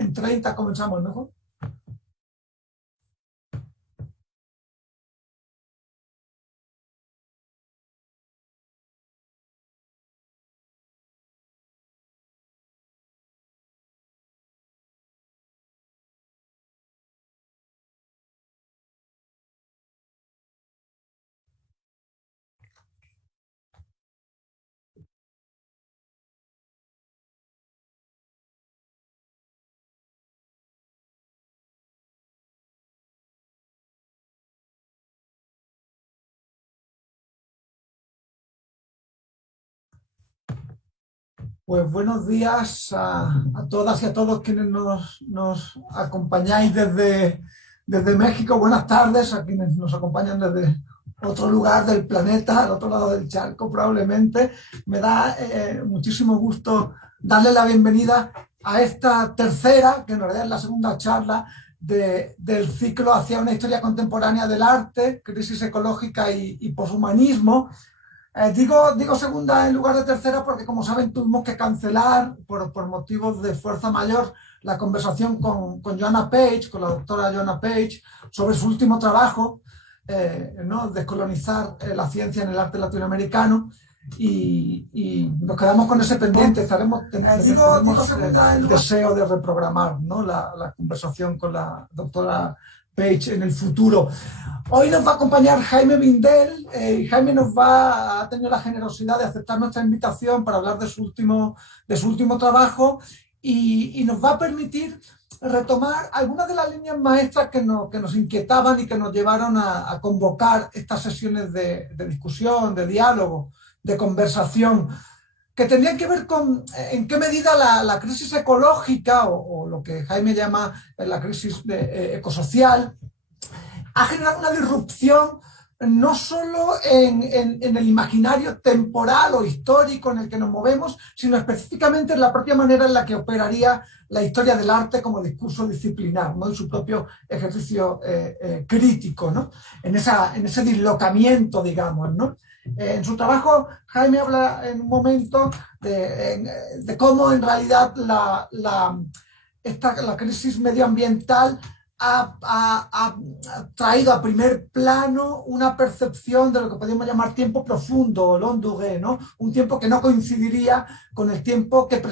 En 30 comenzamos, ¿no? Pues buenos días a todas y a todos quienes nos acompañáis desde México. Buenas tardes a quienes nos acompañan desde otro lugar del planeta, al otro lado del charco probablemente. Me da muchísimo gusto darle la bienvenida a esta tercera, que en realidad es la segunda charla del ciclo hacia una historia contemporánea del arte, crisis ecológica y poshumanismo. Digo segunda en lugar de tercera porque, como saben, tuvimos que cancelar por motivos de fuerza mayor la conversación con Joanna Page, con la doctora Joanna Page, sobre su último trabajo, ¿no? Descolonizar la ciencia en el arte latinoamericano, y nos quedamos con ese pendiente. Tenemos el deseo de reprogramar, ¿no? la conversación con la doctora Page en el futuro. Hoy nos va a acompañar Jaime Bindel. Jaime ha tenido la generosidad de aceptar nuestra invitación para hablar de su último trabajo, y nos va a permitir retomar algunas de las líneas maestras que nos inquietaban y que nos llevaron a convocar estas sesiones de discusión, de diálogo, de conversación, que tendrían que ver con en qué medida la crisis ecológica, o lo que Jaime llama la crisis ecosocial, ha generado una disrupción no solo en el imaginario temporal o histórico en el que nos movemos, sino específicamente en la propia manera en la que operaría la historia del arte como discurso disciplinar, ¿no? En su propio ejercicio crítico, ¿no? En ese dislocamiento, digamos, ¿no? En su trabajo, Jaime habla en un momento de cómo en realidad la crisis medioambiental ha traído a primer plano una percepción de lo que podríamos llamar tiempo profundo, long durée, ¿no? Un tiempo que no coincidiría con el tiempo que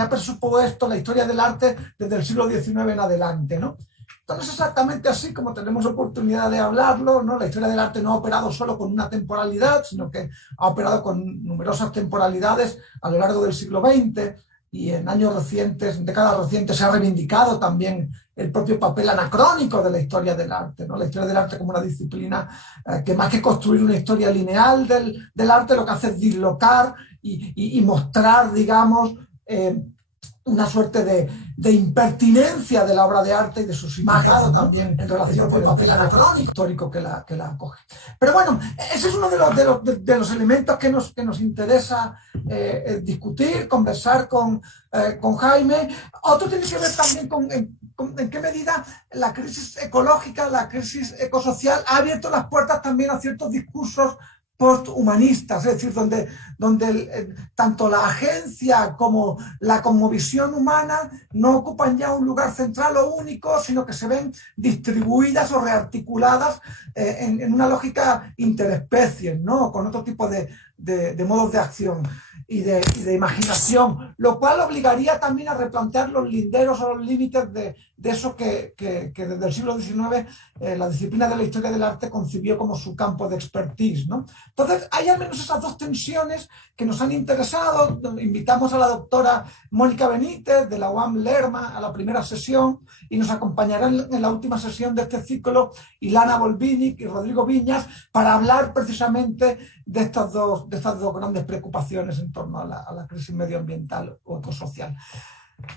ha presupuesto la historia del arte desde el siglo XIX en adelante, ¿no? Entonces, exactamente así como tenemos oportunidad de hablarlo, ¿no? La historia del arte no ha operado solo con una temporalidad, sino que ha operado con numerosas temporalidades a lo largo del siglo XX, y en años recientes, en décadas recientes, se ha reivindicado también el propio papel anacrónico de la historia del arte, ¿no? La historia del arte como una disciplina que, más que construir una historia lineal del arte, lo que hace es dislocar y mostrar, digamos, una suerte de impertinencia de la obra de arte y de su significado también en relación con el papel anacrónico histórico que la acoge. Pero bueno, ese es uno de los elementos que nos interesa discutir, conversar con Jaime. Otro tiene que ver también con en qué medida la crisis ecológica, la crisis ecosocial ha abierto las puertas también a ciertos discursos posthumanistas, es decir, donde tanto la agencia como la cosmovisión humana no ocupan ya un lugar central o único, sino que se ven distribuidas o rearticuladas en una lógica interespecies, ¿no? Con otro tipo de modos de acción y de imaginación, lo cual obligaría también a replantear los linderos o los límites de eso que desde el siglo XIX la disciplina de la historia del arte concibió como su campo de expertise, ¿no? Entonces, hay al menos esas dos tensiones que nos han interesado. Invitamos a la doctora Mónica Benítez, de la UAM Lerma, a la primera sesión, y nos acompañarán en la última sesión de este ciclo Ilana Volvinic y Rodrigo Viñas, para hablar precisamente de estas dos grandes preocupaciones en torno a la crisis medioambiental o ecosocial.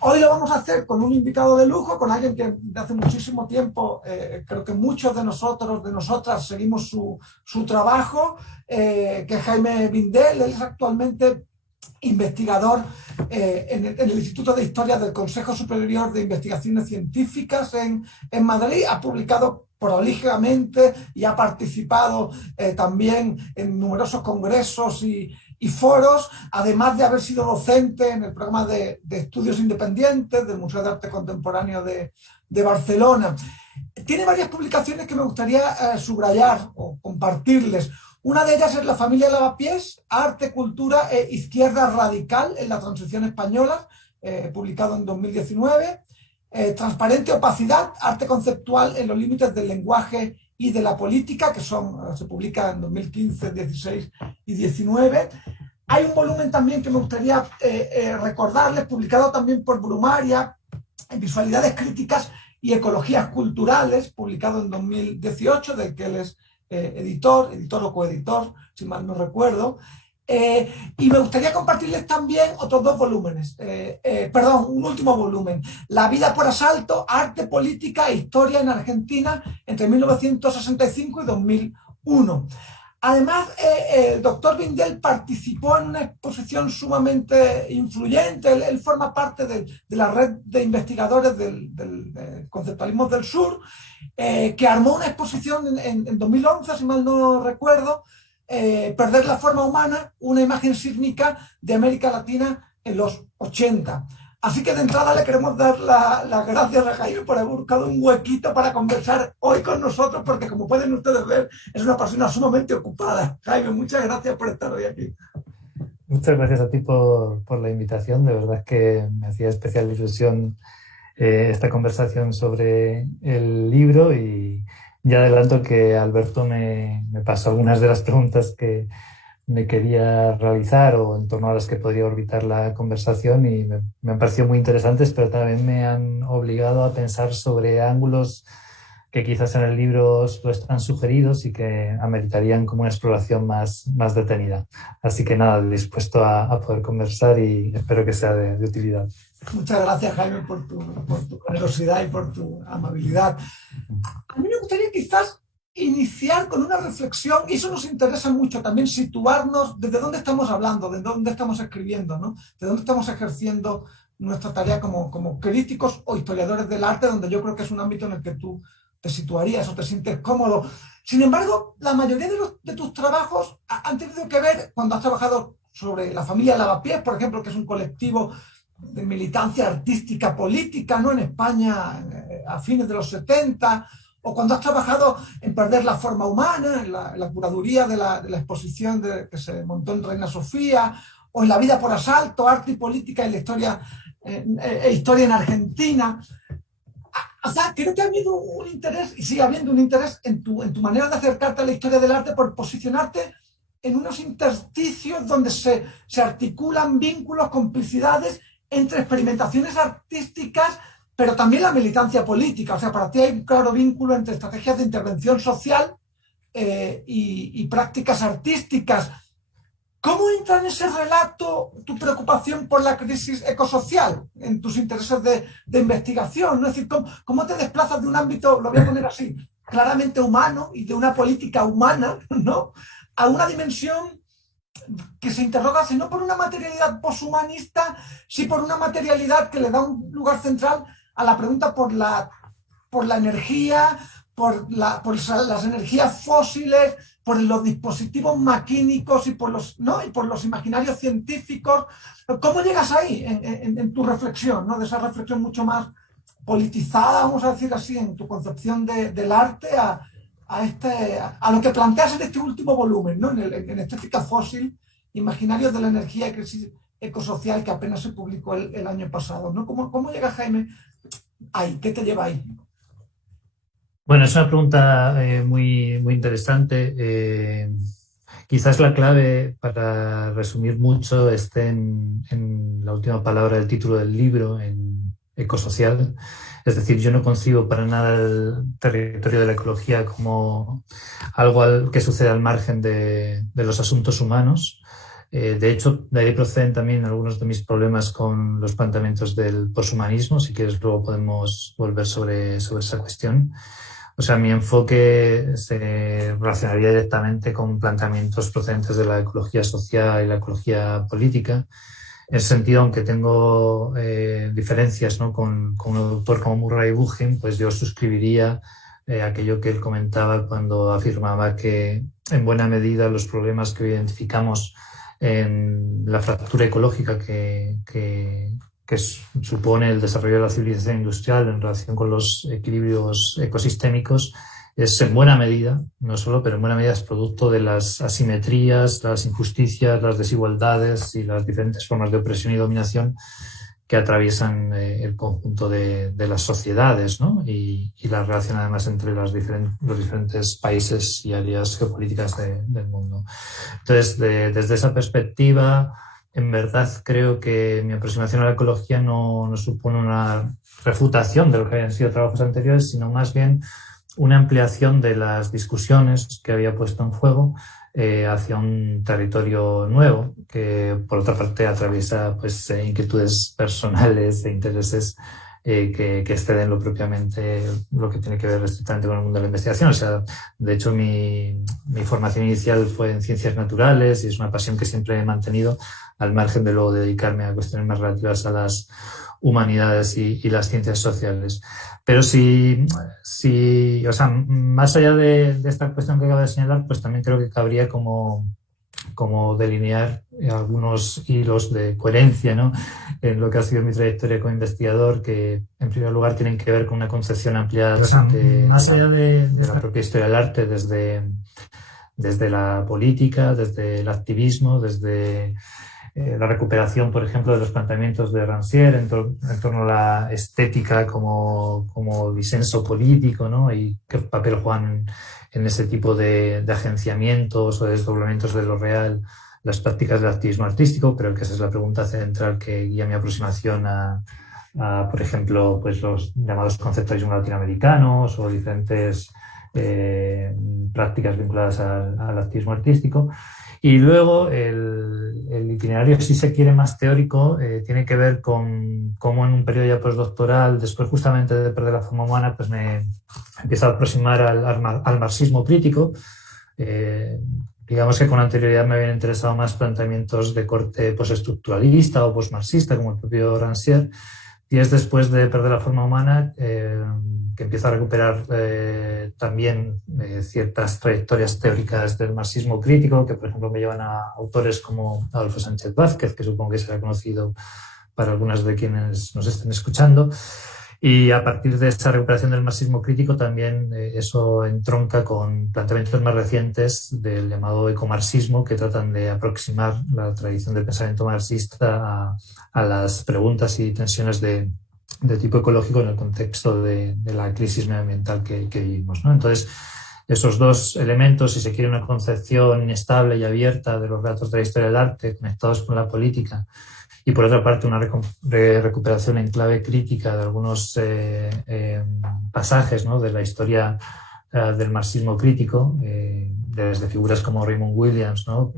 Hoy lo vamos a hacer con un invitado de lujo, con alguien que de hace muchísimo tiempo, creo que muchos de nosotros, de nosotras, seguimos su trabajo, que es Jaime Bindel. Él es actualmente investigador en el Instituto de Historia del Consejo Superior de Investigaciones Científicas en Madrid. Ha publicado prolíficamente y ha participado también en numerosos congresos y y foros, además de haber sido docente en el programa de estudios independientes del Museo de Arte Contemporáneo de Barcelona. Tiene varias publicaciones que me gustaría subrayar o compartirles. Una de ellas es La familia Lavapiés, Arte, Cultura e Izquierda Radical en la Transición Española, publicado en 2019. Transparente Opacidad, Arte Conceptual en los límites del lenguaje y de la política, que se publica en 2015, 16 y 19. Hay un volumen también que me gustaría recordarles, publicado también por Brumaria, en Visualidades Críticas y Ecologías Culturales, publicado en 2018, del que él es editor o coeditor, si mal no recuerdo. Y me gustaría compartirles también otros dos volúmenes, un último volumen, La vida por asalto, Arte, Política e Historia en Argentina entre 1965 y 2001. Además, el doctor Vindel participó en una exposición sumamente influyente. Él forma parte de la red de investigadores del conceptualismo del sur, que armó una exposición en 2011, si mal no recuerdo, Perder la forma humana, una imagen sísmica de América Latina en los 80. Así que de entrada le queremos dar las gracias a Jaime por haber buscado un huequito para conversar hoy con nosotros, porque como pueden ustedes ver, es una persona sumamente ocupada. Jaime, muchas gracias por estar hoy aquí. Muchas gracias a ti por la invitación. De verdad que me hacía especial ilusión esta conversación sobre el libro, y ya adelanto que Alberto me pasó algunas de las preguntas que me quería realizar o en torno a las que podría orbitar la conversación, y me han parecido muy interesantes, pero también me han obligado a pensar sobre ángulos que quizás en el libro solo están sugeridos y que ameritarían como una exploración más detenida. Así que nada, dispuesto a poder conversar y espero que sea de utilidad. Muchas gracias, Jaime, por tu generosidad y por tu amabilidad. A mí me gustaría quizás iniciar con una reflexión, y eso nos interesa mucho también, situarnos desde dónde estamos hablando, de dónde estamos escribiendo, ¿no? De dónde estamos ejerciendo nuestra tarea como críticos o historiadores del arte, donde yo creo que es un ámbito en el que tú te situarías o te sientes cómodo. Sin embargo, la mayoría de tus trabajos han tenido que ver, cuando has trabajado sobre la familia Lavapiés, por ejemplo, que es un colectivo de militancia artística política, ¿no?, en España a fines de los 70, o cuando has trabajado en Perder la forma humana, en la curaduría de la exposición que se montó en Reina Sofía, o en La vida por asalto, Arte y Política y la historia, historia en Argentina. O sea, creo que ha habido un interés, y sigue habiendo un interés en tu manera de acercarte a la historia del arte por posicionarte en unos intersticios donde se articulan vínculos, complicidades entre experimentaciones artísticas, pero también la militancia política. O sea, para ti hay un claro vínculo entre estrategias de intervención social y prácticas artísticas. ¿Cómo entra en ese relato tu preocupación por la crisis ecosocial en tus intereses de investigación? ¿No? Es decir, ¿cómo te desplazas de un ámbito, lo voy a poner así, claramente humano y de una política humana, ¿no?, a una dimensión que se interroga si no por una materialidad poshumanista, sí por una materialidad que le da un lugar central a la pregunta por la energía, por las energías fósiles, por los dispositivos maquínicos y por los imaginarios científicos? ¿Cómo llegas ahí en tu reflexión, ¿no?, de esa reflexión mucho más politizada, vamos a decir así, en tu concepción del arte, a lo que planteas en este último volumen, ¿no?, en Estética Fósil, Imaginarios de la Energía y Crisis Ecosocial, que apenas se publicó el año pasado, ¿no? ¿Cómo llega, Jaime, ahí? ¿Qué te lleva ahí? Bueno, es una pregunta muy interesante. Quizás la clave, para resumir mucho, esté en la última palabra del título del libro, en ecosocial. Es decir, yo no concibo para nada el territorio de la ecología como algo que sucede al margen de los asuntos humanos. De hecho, de ahí proceden también algunos de mis problemas con los planteamientos del poshumanismo. Si quieres, luego podemos volver sobre esa cuestión. O sea, mi enfoque se relacionaría directamente con planteamientos procedentes de la ecología social y la ecología política. En ese sentido, aunque tengo diferencias, ¿no?, con un autor como Murray Bookchin, pues yo suscribiría aquello que él comentaba cuando afirmaba que en buena medida los problemas que identificamos en la fractura ecológica que supone el desarrollo de la civilización industrial en relación con los equilibrios ecosistémicos, es en buena medida, no solo, pero en buena medida es producto de las asimetrías, las injusticias, las desigualdades y las diferentes formas de opresión y dominación que atraviesan el conjunto de las sociedades, ¿no? Y la relación además entre los diferentes países y áreas geopolíticas del mundo. Entonces, desde esa perspectiva, en verdad creo que mi aproximación a la ecología no supone una refutación de lo que habían sido trabajos anteriores, sino más bien una ampliación de las discusiones que había puesto en juego hacia un territorio nuevo que, por otra parte, atraviesa pues, inquietudes personales e intereses que exceden lo que tiene que ver estrictamente con el mundo de la investigación. O sea, de hecho, mi formación inicial fue en ciencias naturales y es una pasión que siempre he mantenido, al margen de luego dedicarme a cuestiones más relativas a las humanidades y las ciencias sociales. Pero sí, o sea, más allá de esta cuestión que acabo de señalar, pues también creo que cabría como delinear algunos hilos de coherencia, ¿no?, en lo que ha sido mi trayectoria como investigador, que en primer lugar tienen que ver con una concepción ampliada más allá de la propia historia del arte, desde la política, desde el activismo, desde la recuperación, por ejemplo, de los planteamientos de Rancière en torno a la estética como disenso político, ¿no?, y qué papel juegan en ese tipo de agenciamientos o de desdoblamientos de lo real las prácticas del activismo artístico. Creo que esa es la pregunta central que guía mi aproximación a por ejemplo, pues los llamados conceptualismos latinoamericanos o diferentes prácticas vinculadas al activismo artístico. Y luego el itinerario, si se quiere, más teórico, tiene que ver con cómo en un periodo ya postdoctoral, después justamente de perder la forma humana, pues me empiezo a aproximar al marxismo crítico. Digamos que con anterioridad me habían interesado más planteamientos de corte postestructuralista o postmarxista, como el propio Rancière, y es después de perder la forma humana que empiezo a recuperar también ciertas trayectorias teóricas del marxismo crítico, que por ejemplo me llevan a autores como Adolfo Sánchez Vázquez, que supongo que será conocido para algunas de quienes nos estén escuchando. Y a partir de esa recuperación del marxismo crítico también eso entronca con planteamientos más recientes del llamado ecomarxismo, que tratan de aproximar la tradición del pensamiento marxista a las preguntas y tensiones de tipo ecológico en el contexto de la crisis medioambiental que vivimos, ¿no? Entonces, esos dos elementos, si se quiere una concepción inestable y abierta de los relatos de la historia del arte conectados con la política, y por otra parte una recuperación en clave crítica de algunos pasajes, ¿no?, de la historia del marxismo crítico, desde figuras como Raymond Williams, ¿no?,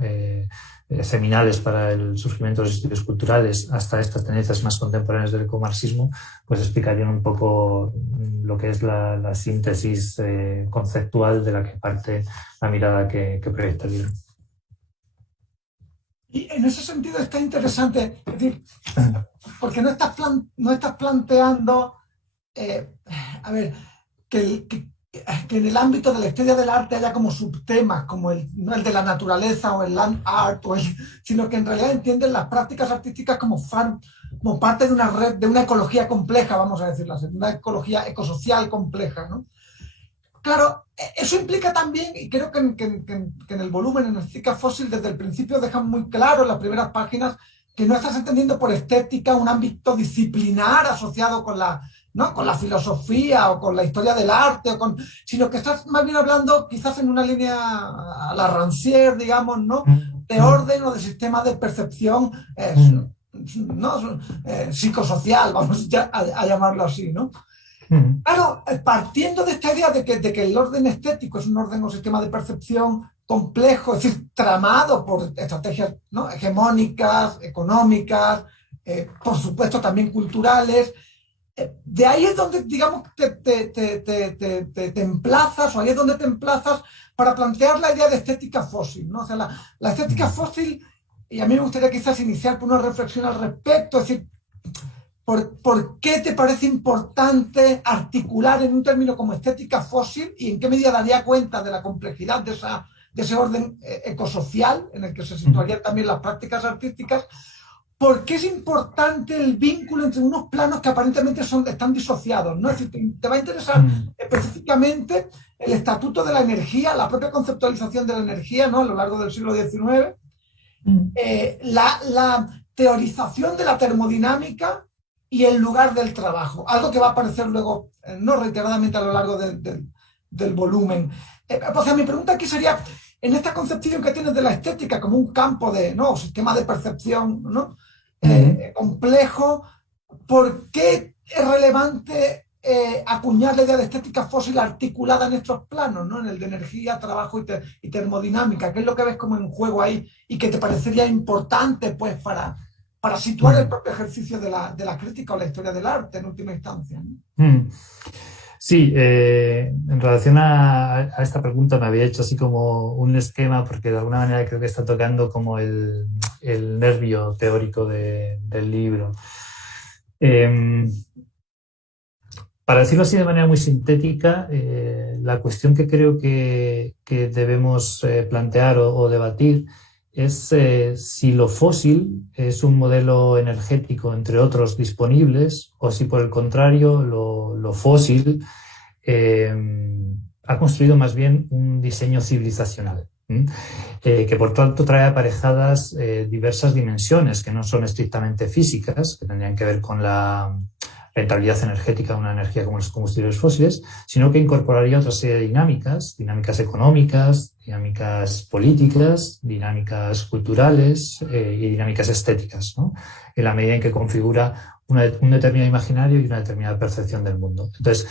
seminales para el surgimiento de los estudios culturales, hasta estas tendencias más contemporáneas del ecomarxismo, pues explicarían un poco lo que es la síntesis conceptual de la que parte la mirada que proyecta el libro. Y en ese sentido está interesante, es decir, porque no estás planteando, a ver, que en el ámbito de la historia del arte haya como subtemas, como no el de la naturaleza o el land art, sino que en realidad entienden las prácticas artísticas como parte de una red, de una ecología compleja, vamos a decirlo así, una ecología ecosocial compleja, ¿no? Claro, eso implica también, y creo que en el volumen, en Estética Fósil, desde el principio dejan muy claro en las primeras páginas que no estás entendiendo por estética un ámbito disciplinar asociado con la filosofía o con la historia del arte, sino que estás más bien hablando quizás en una línea a la Rancière, digamos, ¿no?, de orden o de sistema de percepción psicosocial, vamos a llamarlo así, ¿no? Claro, partiendo de esta idea de que el orden estético es un orden o sistema de percepción complejo, es decir, tramado por estrategias, ¿no?, hegemónicas, económicas, por supuesto también culturales, de ahí es donde, digamos, te emplazas, o ahí es donde te emplazas para plantear la idea de estética fósil, ¿no? O sea, la estética fósil, y a mí me gustaría quizás iniciar por una reflexión al respecto, es decir, ¿por qué te parece importante articular en un término como estética fósil y en qué medida daría cuenta de la complejidad de de ese orden ecosocial en el que se situarían también las prácticas artísticas. ¿Por qué es importante el vínculo entre unos planos que aparentemente están disociados, ¿no? Es decir, te va a interesar específicamente el estatuto de la energía, la propia conceptualización de la energía, ¿no? A lo largo del siglo XIX, la teorización de la termodinámica y el lugar del trabajo, algo que va a aparecer luego, no reiteradamente a lo largo del volumen. O sea, mi pregunta aquí sería, en esta concepción que tienes de la estética como un campo de, ¿no? Sistema de percepción, ¿no? Complejo, ¿por qué es relevante acuñar la idea de estética fósil articulada en estos planos, ¿no? En el de energía, trabajo y termodinámica? ¿Qué es lo que ves como en juego ahí y que te parecería importante, pues, para situar el propio ejercicio de la crítica o la historia del arte en última instancia, ¿no? Sí, en relación a esta pregunta me había hecho así como un esquema, porque de alguna manera creo que está tocando como el nervio teórico del libro. Para decirlo así de manera muy sintética, la cuestión que creo que debemos plantear o debatir es si lo fósil es un modelo energético, entre otros, disponibles, o si por el contrario lo fósil ha construido más bien un diseño civilizacional, que por tanto trae aparejadas diversas dimensiones que no son estrictamente físicas, que tendrían que ver con la rentabilidad energética de una energía como los combustibles fósiles, sino que incorporaría otra serie de dinámicas económicas, dinámicas políticas, dinámicas culturales y dinámicas estéticas, ¿no? En la medida en que configura un determinado imaginario y una determinada percepción del mundo. Entonces,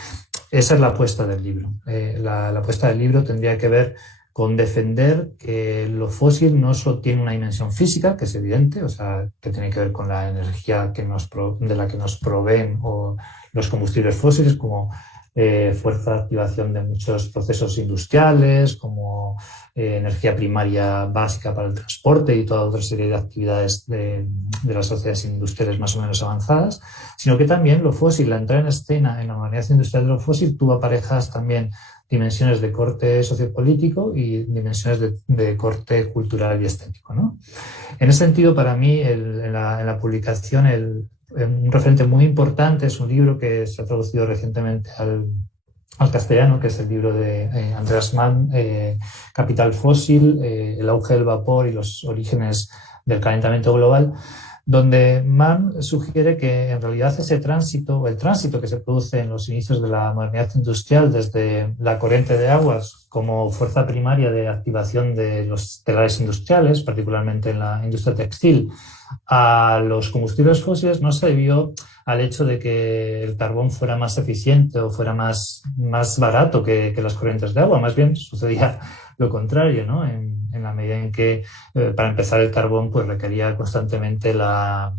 esa es la apuesta del libro. La apuesta del libro tendría que ver con defender que lo fósil no solo tiene una dimensión física, que es evidente, o sea, que tiene que ver con la energía de la que nos proveen o los combustibles fósiles, como fuerza de activación de muchos procesos industriales, como energía primaria básica para el transporte y toda otra serie de actividades de las sociedades industriales más o menos avanzadas, sino que también lo fósil, la entrada en escena en la humanidad industrial de lo fósil, tuvo aparejadas también dimensiones de corte sociopolítico y dimensiones de corte cultural y estético, ¿no? En ese sentido, para mí, en la publicación, un referente muy importante es un libro que se ha traducido recientemente al castellano, que es el libro de Andreas Malm, Capital Fósil, el auge del vapor y los orígenes del calentamiento global, donde Mann sugiere que en realidad ese tránsito, el tránsito que se produce en los inicios de la modernidad industrial desde la corriente de aguas como fuerza primaria de activación de los telares industriales, particularmente en la industria textil, a los combustibles fósiles no se debió al hecho de que el carbón fuera más eficiente o fuera más barato que las corrientes de agua, más bien sucedía lo contrario, ¿no? En la medida en que, para empezar, el carbón pues requería constantemente la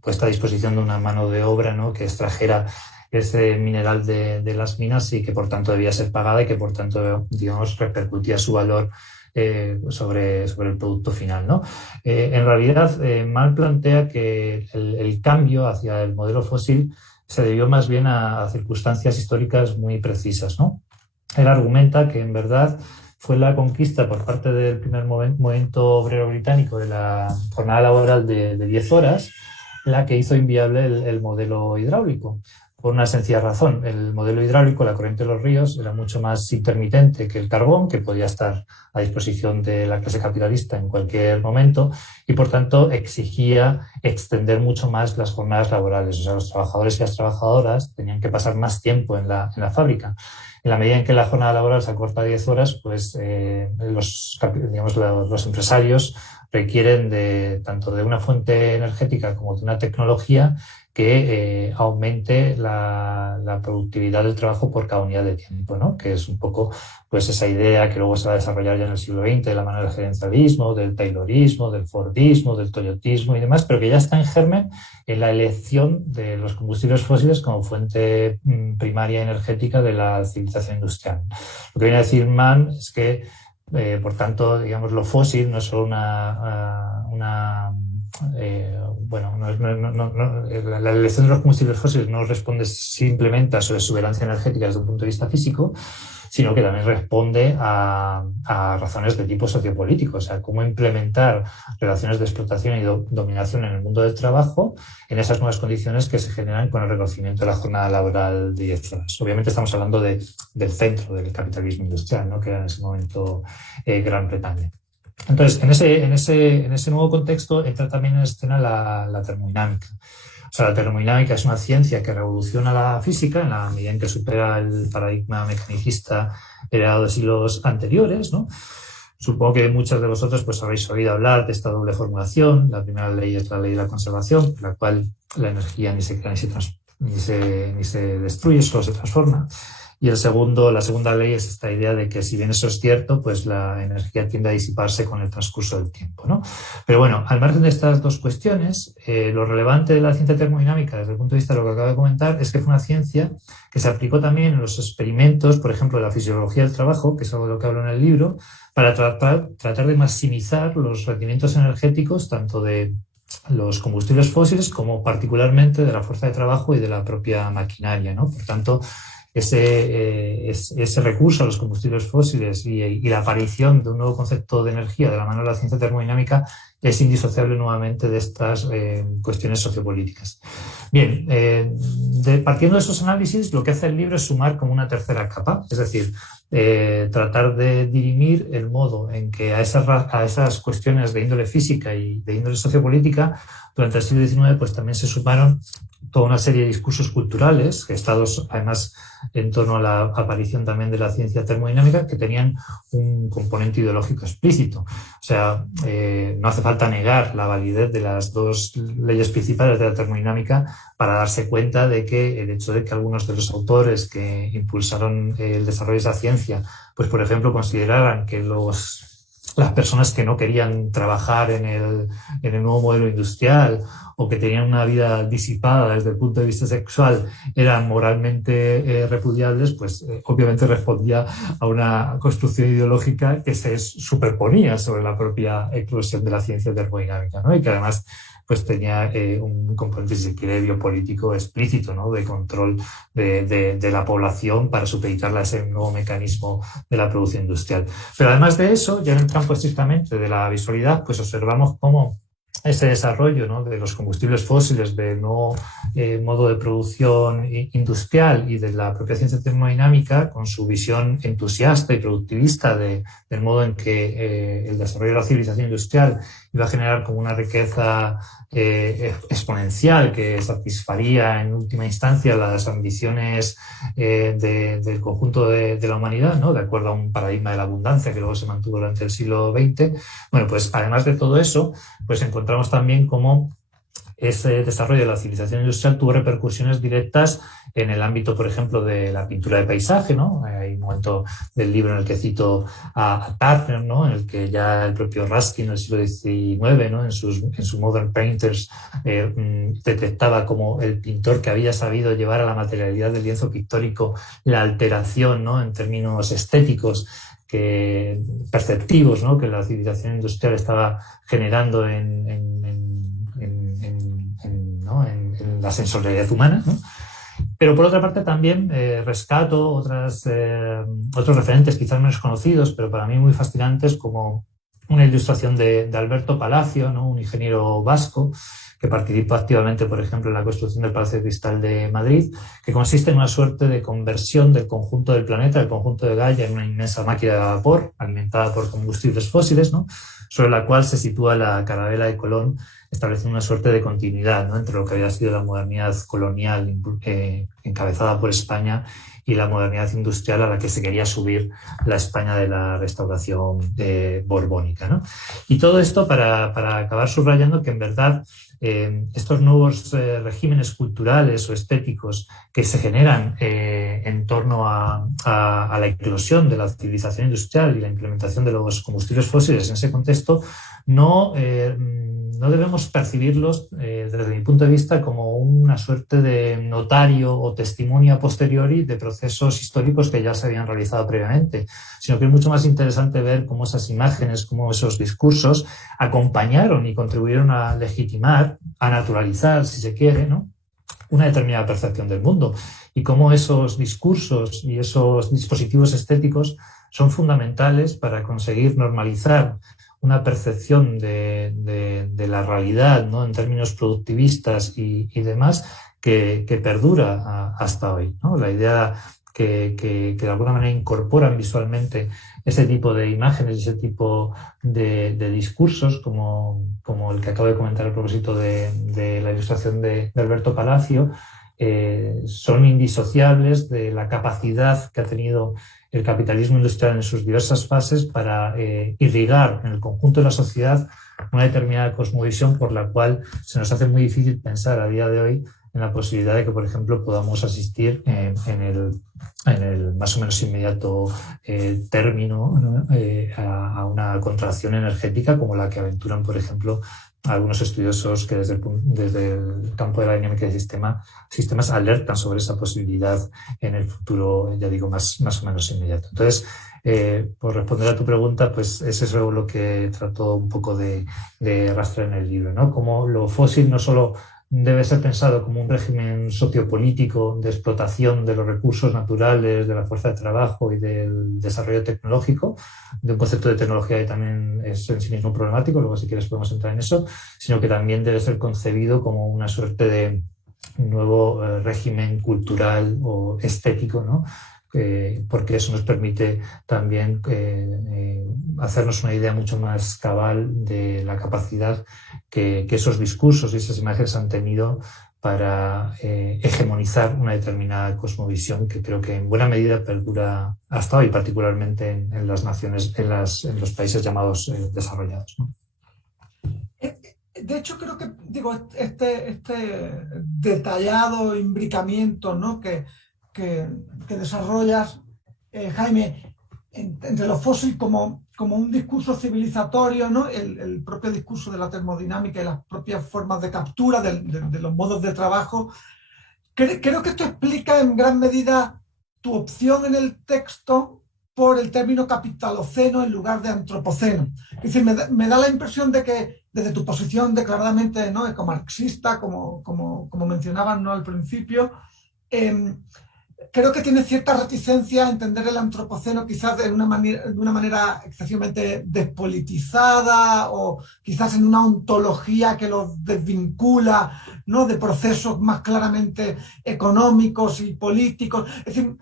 puesta a disposición de una mano de obra, ¿no? Que extrajera ese mineral de las minas y que por tanto debía ser pagada y que por tanto, digamos, repercutía su valor sobre el producto final, ¿no? En realidad, Mann plantea que el cambio hacia el modelo fósil se debió más bien a circunstancias históricas muy precisas, ¿no? Él argumenta que en verdad fue la conquista por parte del primer movimiento obrero británico de la jornada laboral de 10 horas la que hizo inviable el modelo hidráulico. Por una sencilla razón, el modelo hidráulico, la corriente de los ríos, era mucho más intermitente que el carbón, que podía estar a disposición de la clase capitalista en cualquier momento y, por tanto, exigía extender mucho más las jornadas laborales. O sea, los trabajadores y las trabajadoras tenían que pasar más tiempo en la fábrica. En la medida en que la jornada laboral se acorta a 10 horas, pues los empresarios requieren tanto de una fuente energética como de una tecnología que aumente la productividad del trabajo por cada unidad de tiempo, ¿no? Que es un poco pues esa idea que luego se va a desarrollar ya en el siglo XX de la mano del gerencialismo, del taylorismo, del fordismo, del toyotismo y demás, pero que ya está en germen en la elección de los combustibles fósiles como fuente primaria energética de la civilización industrial. Lo que viene a decir Mann es que por tanto, digamos, lo fósil no es solo una bueno, la elección de los combustibles fósiles no responde simplemente a su exuberancia energética desde un punto de vista físico, sino que también responde a razones de tipo sociopolítico, o sea, cómo implementar relaciones de explotación y dominación en el mundo del trabajo en esas nuevas condiciones que se generan con el reconocimiento de la jornada laboral de 10 horas. Obviamente estamos hablando del centro del capitalismo industrial, ¿no?, que era en ese momento Gran Bretaña. Entonces, en ese nuevo contexto entra también en escena la termodinámica. O sea, la termodinámica es una ciencia que revoluciona la física en la medida en que supera el paradigma mecanicista heredado de siglos anteriores, ¿no? Supongo que muchos de vosotros pues habéis oído hablar de esta doble formulación. La primera ley es la ley de la conservación, por la cual la energía ni se crea ni se destruye, solo se transforma. Y la segunda ley es esta idea de que si bien eso es cierto, pues la energía tiende a disiparse con el transcurso del tiempo, ¿no? Pero bueno, al margen de estas dos cuestiones, lo relevante de la ciencia termodinámica desde el punto de vista de lo que acabo de comentar es que fue una ciencia que se aplicó también en los experimentos, por ejemplo, de la fisiología del trabajo, que es algo de lo que hablo en el libro, para tratar de maximizar los rendimientos energéticos tanto de los combustibles fósiles como particularmente de la fuerza de trabajo y de la propia maquinaria, ¿no? Por tanto, ese recurso a los combustibles fósiles y la aparición de un nuevo concepto de energía de la mano de la ciencia termodinámica es indisociable nuevamente de estas cuestiones sociopolíticas. Bien, partiendo de esos análisis, lo que hace el libro es sumar como una tercera capa, es decir, tratar de dirimir el modo en que a esas cuestiones de índole física y de índole sociopolítica durante el siglo XIX pues también se sumaron toda una serie de discursos culturales, gestados además en torno a la aparición también de la ciencia termodinámica, que tenían un componente ideológico explícito. O sea, no hace falta negar la validez de las dos leyes principales de la termodinámica para darse cuenta de que el hecho de que algunos de los autores que impulsaron el desarrollo de esa ciencia, pues por ejemplo consideraran que las personas que no querían trabajar en el nuevo modelo industrial o que tenían una vida disipada desde el punto de vista sexual eran moralmente repudiables, pues obviamente respondía a una construcción ideológica que se superponía sobre la propia eclosión de la ciencia termodinámica, ¿no? Y que además pues tenía un componente, si se quiere, biopolítico explícito, ¿no?, de control de la población para supeditarla a ese nuevo mecanismo de la producción industrial. Pero además de eso, ya en el campo estrictamente de la visualidad, pues observamos cómo ese desarrollo, ¿no?, de los combustibles fósiles, del nuevo modo de producción industrial y de la propia ciencia termodinámica, con su visión entusiasta y productivista del modo en que el desarrollo de la civilización industrial iba a generar como una riqueza exponencial que satisfaría en última instancia las ambiciones del conjunto de la humanidad, ¿no?, de acuerdo a un paradigma de la abundancia que luego se mantuvo durante el siglo XX. Bueno, pues además de todo eso, pues encontramos también cómo ese desarrollo de la civilización industrial tuvo repercusiones directas en el ámbito, por ejemplo, de la pintura de paisaje, ¿no? Hay un momento del libro en el que cito a Turner, ¿no?, en el que ya el propio Ruskin en el siglo XIX, ¿no?, en sus Modern Painters, detectaba como el pintor que había sabido llevar a la materialidad del lienzo pictórico la alteración, ¿no?, en términos estéticos, perceptivos, ¿no?, que la civilización industrial estaba generando en la sensorialidad humana, ¿no? Pero por otra parte también rescato otros referentes quizás menos conocidos, pero para mí muy fascinantes, como una ilustración de Alberto Palacio, ¿no?, un ingeniero vasco que participó activamente, por ejemplo, en la construcción del Palacio de Cristal de Madrid, que consiste en una suerte de conversión del conjunto del planeta, del conjunto de Gaia, en una inmensa máquina de vapor alimentada por combustibles fósiles, ¿no?, sobre la cual se sitúa la carabela de Colón, estableciendo una suerte de continuidad, ¿no?, entre lo que había sido la modernidad colonial encabezada por España y la modernidad industrial a la que se quería subir la España de la restauración borbónica, ¿no? Y todo esto para acabar subrayando que en verdad estos nuevos regímenes culturales o estéticos que se generan en torno a la eclosión de la civilización industrial y la implementación de los combustibles fósiles en ese contexto, no debemos percibirlos, desde mi punto de vista, como una suerte de notario o testimonio a posteriori de procesos históricos que ya se habían realizado previamente, sino que es mucho más interesante ver cómo esas imágenes, cómo esos discursos acompañaron y contribuyeron a legitimar, a naturalizar, si se quiere, ¿no?, una determinada percepción del mundo, y cómo esos discursos y esos dispositivos estéticos son fundamentales para conseguir normalizar una percepción de la realidad, ¿no?, en términos productivistas y demás, que perdura hasta hoy, ¿no? La idea que de alguna manera incorporan visualmente ese tipo de imágenes, ese tipo de discursos, como el que acabo de comentar a propósito de la ilustración de Alberto Palacio, son indisociables de la capacidad que ha tenido el capitalismo industrial en sus diversas fases para irrigar en el conjunto de la sociedad una determinada cosmovisión por la cual se nos hace muy difícil pensar a día de hoy en la posibilidad de que, por ejemplo, podamos asistir en el más o menos inmediato término, ¿no?, a una contracción energética como la que aventuran, por ejemplo, algunos estudiosos que desde el campo de la dinámica de sistemas alertan sobre esa posibilidad en el futuro, ya digo, más o menos inmediato. Entonces, por responder a tu pregunta, pues ese es lo que trato un poco de rastrear en el libro, ¿no? Como lo fósil no solo debe ser pensado como un régimen sociopolítico de explotación de los recursos naturales, de la fuerza de trabajo y del desarrollo tecnológico, de un concepto de tecnología que también es en sí mismo problemático, luego si quieres podemos entrar en eso, sino que también debe ser concebido como una suerte de nuevo régimen cultural o estético, ¿no?, porque eso nos permite también hacernos una idea mucho más cabal de la capacidad que esos discursos y esas imágenes han tenido para hegemonizar una determinada cosmovisión que creo que en buena medida perdura hasta hoy, particularmente en las naciones, en los países llamados desarrollados, ¿no? De hecho, creo que este detallado imbricamiento, ¿no?, que desarrollas, Jaime, entre lo fósil como un discurso civilizatorio, ¿no?, el propio discurso de la termodinámica y las propias formas de captura de los modos de trabajo. Creo que esto explica en gran medida tu opción en el texto por el término capitaloceno en lugar de antropoceno. Es decir, me da la impresión de que desde tu posición declaradamente, ¿no?, ecomarxista, como mencionabas, ¿no?, al principio, creo que tiene cierta reticencia a entender el antropoceno quizás de una manera excesivamente despolitizada, o quizás en una ontología que los desvincula, ¿no?, de procesos más claramente económicos y políticos. Es decir,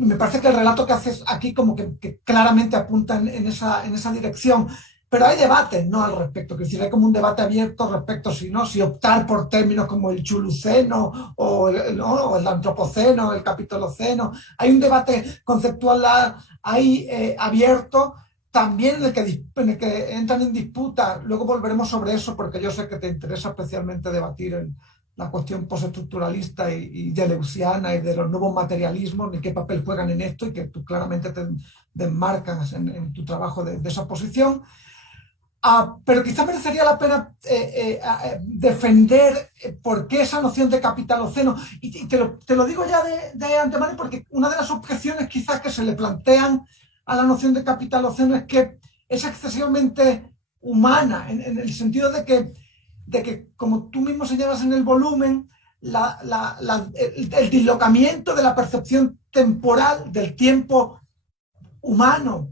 me parece que el relato que haces aquí como que claramente apunta en esa dirección. Pero hay debates, ¿no?, al respecto, que si hay como un debate abierto respecto a si optar por términos como el chuluceno o el antropoceno, el capitaloceno. Hay un debate conceptual ahí abierto, también en el que entran en disputa. Luego volveremos sobre eso, porque yo sé que te interesa especialmente debatir la cuestión postestructuralista y deleuziana y de los nuevos materialismos, y qué papel juegan en esto, y que tú claramente te desmarcas en tu trabajo de esa posición. Pero quizá merecería la pena defender por qué esa noción de capitaloceno. Y te lo digo ya de antemano, porque una de las objeciones quizás que se le plantean a la noción de capitaloceno es que es excesivamente humana, en el sentido de que, como tú mismo señalas en el volumen, el dislocamiento de la percepción temporal del tiempo humano,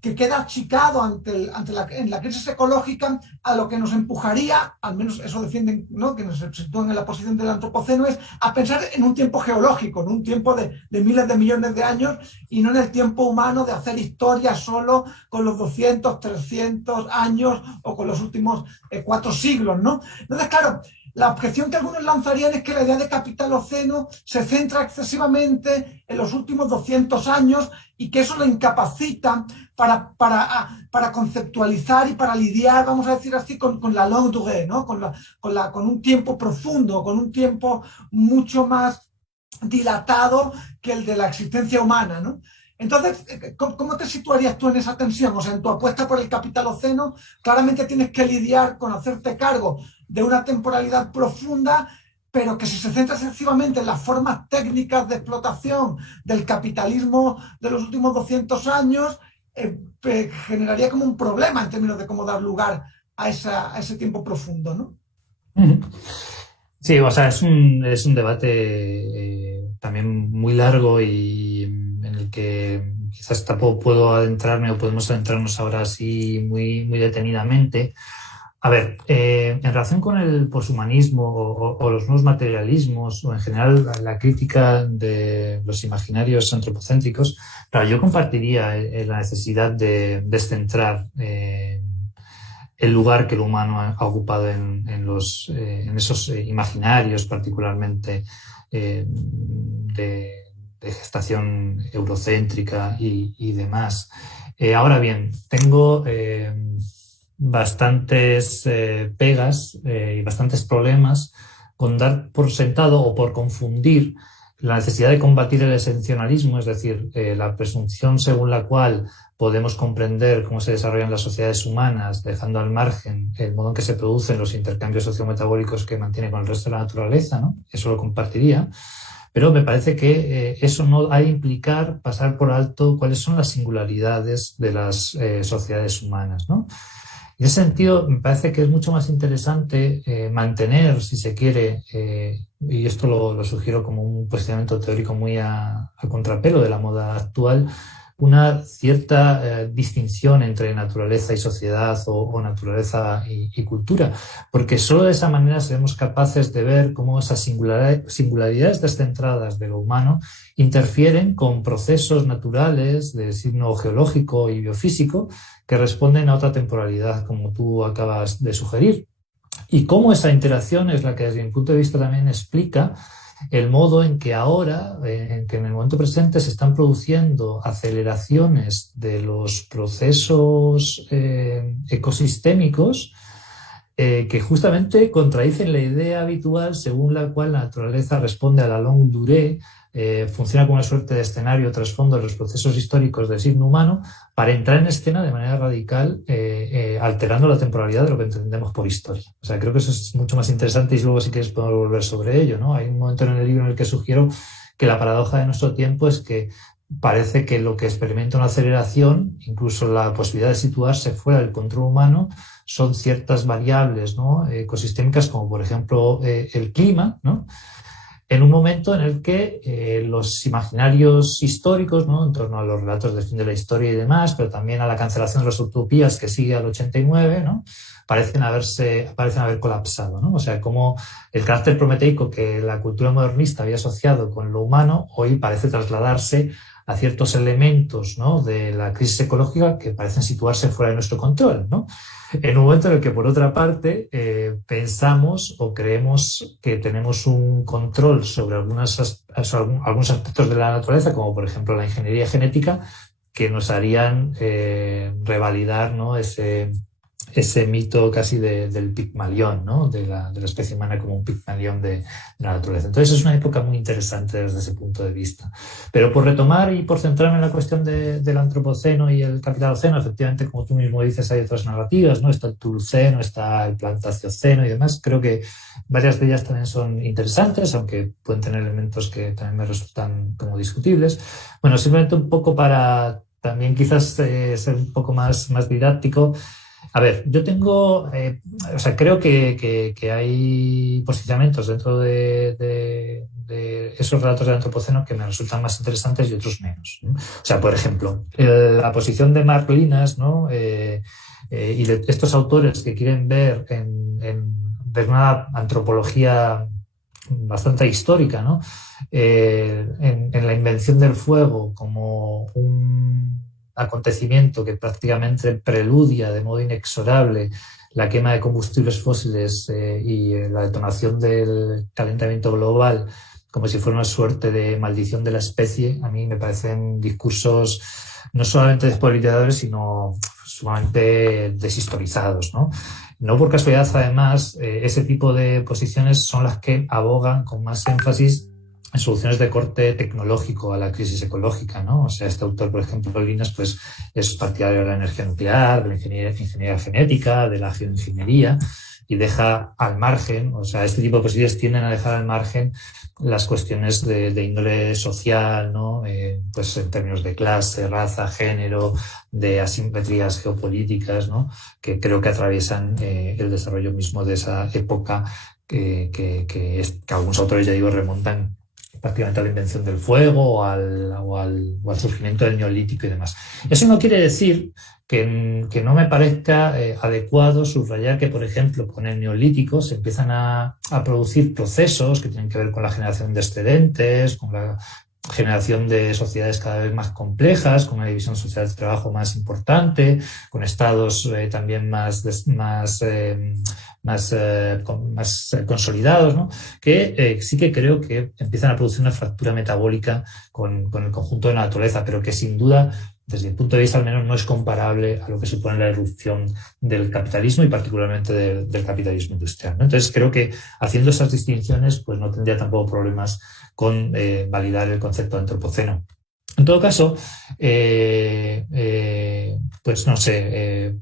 que queda achicado en la crisis ecológica, a lo que nos empujaría, al menos eso defienden, ¿no?, que nos sitúan en la posición del antropoceno, es a pensar en un tiempo geológico, en un tiempo de miles de millones de años, y no en el tiempo humano de hacer historia solo con los 200, 300 años o con los últimos 4 siglos, ¿no? Entonces, claro, la objeción que algunos lanzarían es que la idea de capitaloceno se centra excesivamente en los últimos 200 años y que eso lo incapacita para conceptualizar y para lidiar, vamos a decir así, con la longue durée, ¿no? Con un tiempo profundo, con un tiempo mucho más dilatado que el de la existencia humana, ¿no? Entonces, ¿cómo te situarías tú en esa tensión? O sea, en tu apuesta por el capitaloceno, claramente tienes que lidiar con hacerte cargo de una temporalidad profunda, pero que si se centra excesivamente en las formas técnicas de explotación del capitalismo de los últimos 200 años, generaría como un problema en términos de cómo dar lugar a ese tiempo profundo, ¿no? Sí, o sea, es un debate también muy largo y en el que quizás tampoco puedo adentrarme o podemos adentrarnos ahora así muy detenidamente. A ver, en relación con el poshumanismo o los nuevos materialismos o en general la crítica de los imaginarios antropocéntricos, claro, yo compartiría la necesidad de descentrar el lugar que el humano ha ocupado en esos imaginarios, particularmente de gestación eurocéntrica y demás. Ahora bien, tengo bastantes pegas y bastantes problemas con dar por sentado o por confundir la necesidad de combatir el esencialismo, es decir, la presunción según la cual podemos comprender cómo se desarrollan las sociedades humanas, dejando al margen el modo en que se producen los intercambios sociometabólicos que mantiene con el resto de la naturaleza, ¿no? Eso lo compartiría. Pero me parece que eso no ha de implicar pasar por alto cuáles son las singularidades de las sociedades humanas, ¿no? En ese sentido, me parece que es mucho más interesante mantener, si se quiere, y esto lo sugiero como un posicionamiento teórico muy a contrapelo de la moda actual, una cierta distinción entre naturaleza y sociedad o naturaleza y cultura, porque solo de esa manera seremos capaces de ver cómo esas singularidades descentradas de lo humano interfieren con procesos naturales de signo geológico y biofísico que responden a otra temporalidad, como tú acabas de sugerir. Y cómo esa interacción es la que desde mi punto de vista también explica el modo en que ahora, en que en el momento presente se están produciendo aceleraciones de los procesos ecosistémicos que justamente contradicen la idea habitual según la cual la naturaleza responde a la longue durée, funciona como una suerte de escenario trasfondo de los procesos históricos del signo humano para entrar en escena de manera radical, alterando la temporalidad de lo que entendemos por historia. O sea, creo que eso es mucho más interesante y luego si quieres podemos volver sobre ello, ¿no? Hay un momento en el libro en el que sugiero que la paradoja de nuestro tiempo es que parece que lo que experimenta una aceleración, incluso la posibilidad de situarse fuera del control humano, son ciertas variables, ¿no? Ecosistémicas, como por ejemplo el clima, ¿no? En un momento en el que los imaginarios históricos, ¿no? En torno a los relatos del fin de la historia y demás, pero también a la cancelación de las utopías que sigue al 89, ¿no? parecen haber colapsado, ¿no? O sea, como el carácter prometeico que la cultura modernista había asociado con lo humano, hoy parece trasladarse a ciertos elementos, ¿no? de la crisis ecológica que parecen situarse fuera de nuestro control, ¿no? En un momento en el que, por otra parte, pensamos o creemos que tenemos un control sobre algunos aspectos de la naturaleza, como por ejemplo la ingeniería genética, que nos harían revalidar, ¿no? ese mito casi del Pigmalión, ¿no? de la especie humana como un Pigmalión de la naturaleza. Entonces es una época muy interesante desde ese punto de vista. Pero por retomar y por centrarme en la cuestión del antropoceno y el capitaloceno, efectivamente, como tú mismo dices, hay otras narrativas, ¿no? Está el Tuluceno, está el Plantacioceno y demás. Creo que varias de ellas también son interesantes, aunque pueden tener elementos que también me resultan como discutibles. Bueno, simplemente un poco para también quizás ser un poco más didáctico. A ver, yo tengo, creo que hay posicionamientos dentro de esos relatos del antropoceno que me resultan más interesantes y otros menos, ¿no? O sea, por ejemplo, la posición de Mark Linas, ¿no? Y de estos autores que quieren ver de una antropología bastante histórica, ¿no? En la invención del fuego como un acontecimiento que prácticamente preludia de modo inexorable la quema de combustibles fósiles y la detonación del calentamiento global como si fuera una suerte de maldición de la especie, a mí me parecen discursos no solamente despolitizadores, sino sumamente deshistorizados, ¿no? No por casualidad, además, ese tipo de posiciones son las que abogan con más énfasis en soluciones de corte tecnológico a la crisis ecológica, ¿no? O sea, este autor, por ejemplo, Linas, pues es partidario de la energía nuclear, de la ingeniería genética, de la geoingeniería, y deja al margen, o sea, este tipo de posiciones tienden a dejar al margen las cuestiones de índole social, ¿no? Pues en términos de clase, raza, género, de asimetrías geopolíticas, ¿no? Que creo que atraviesan el desarrollo mismo de esa época que algunos autores, ya digo, remontan prácticamente a la invención del fuego o al surgimiento del neolítico y demás. Eso no quiere decir que no me parezca adecuado subrayar que, por ejemplo, con el neolítico se empiezan a producir procesos que tienen que ver con la generación de excedentes, con la generación de sociedades cada vez más complejas, con una división social del trabajo más importante, con estados también más consolidados, ¿no? Que sí que creo que empiezan a producir una fractura metabólica con el conjunto de la naturaleza, pero que sin duda, desde mi punto de vista al menos, no es comparable a lo que supone la irrupción del capitalismo y particularmente del capitalismo industrial, ¿no? Entonces creo que haciendo esas distinciones pues no tendría tampoco problemas con validar el concepto de antropoceno. En todo caso, pues no sé,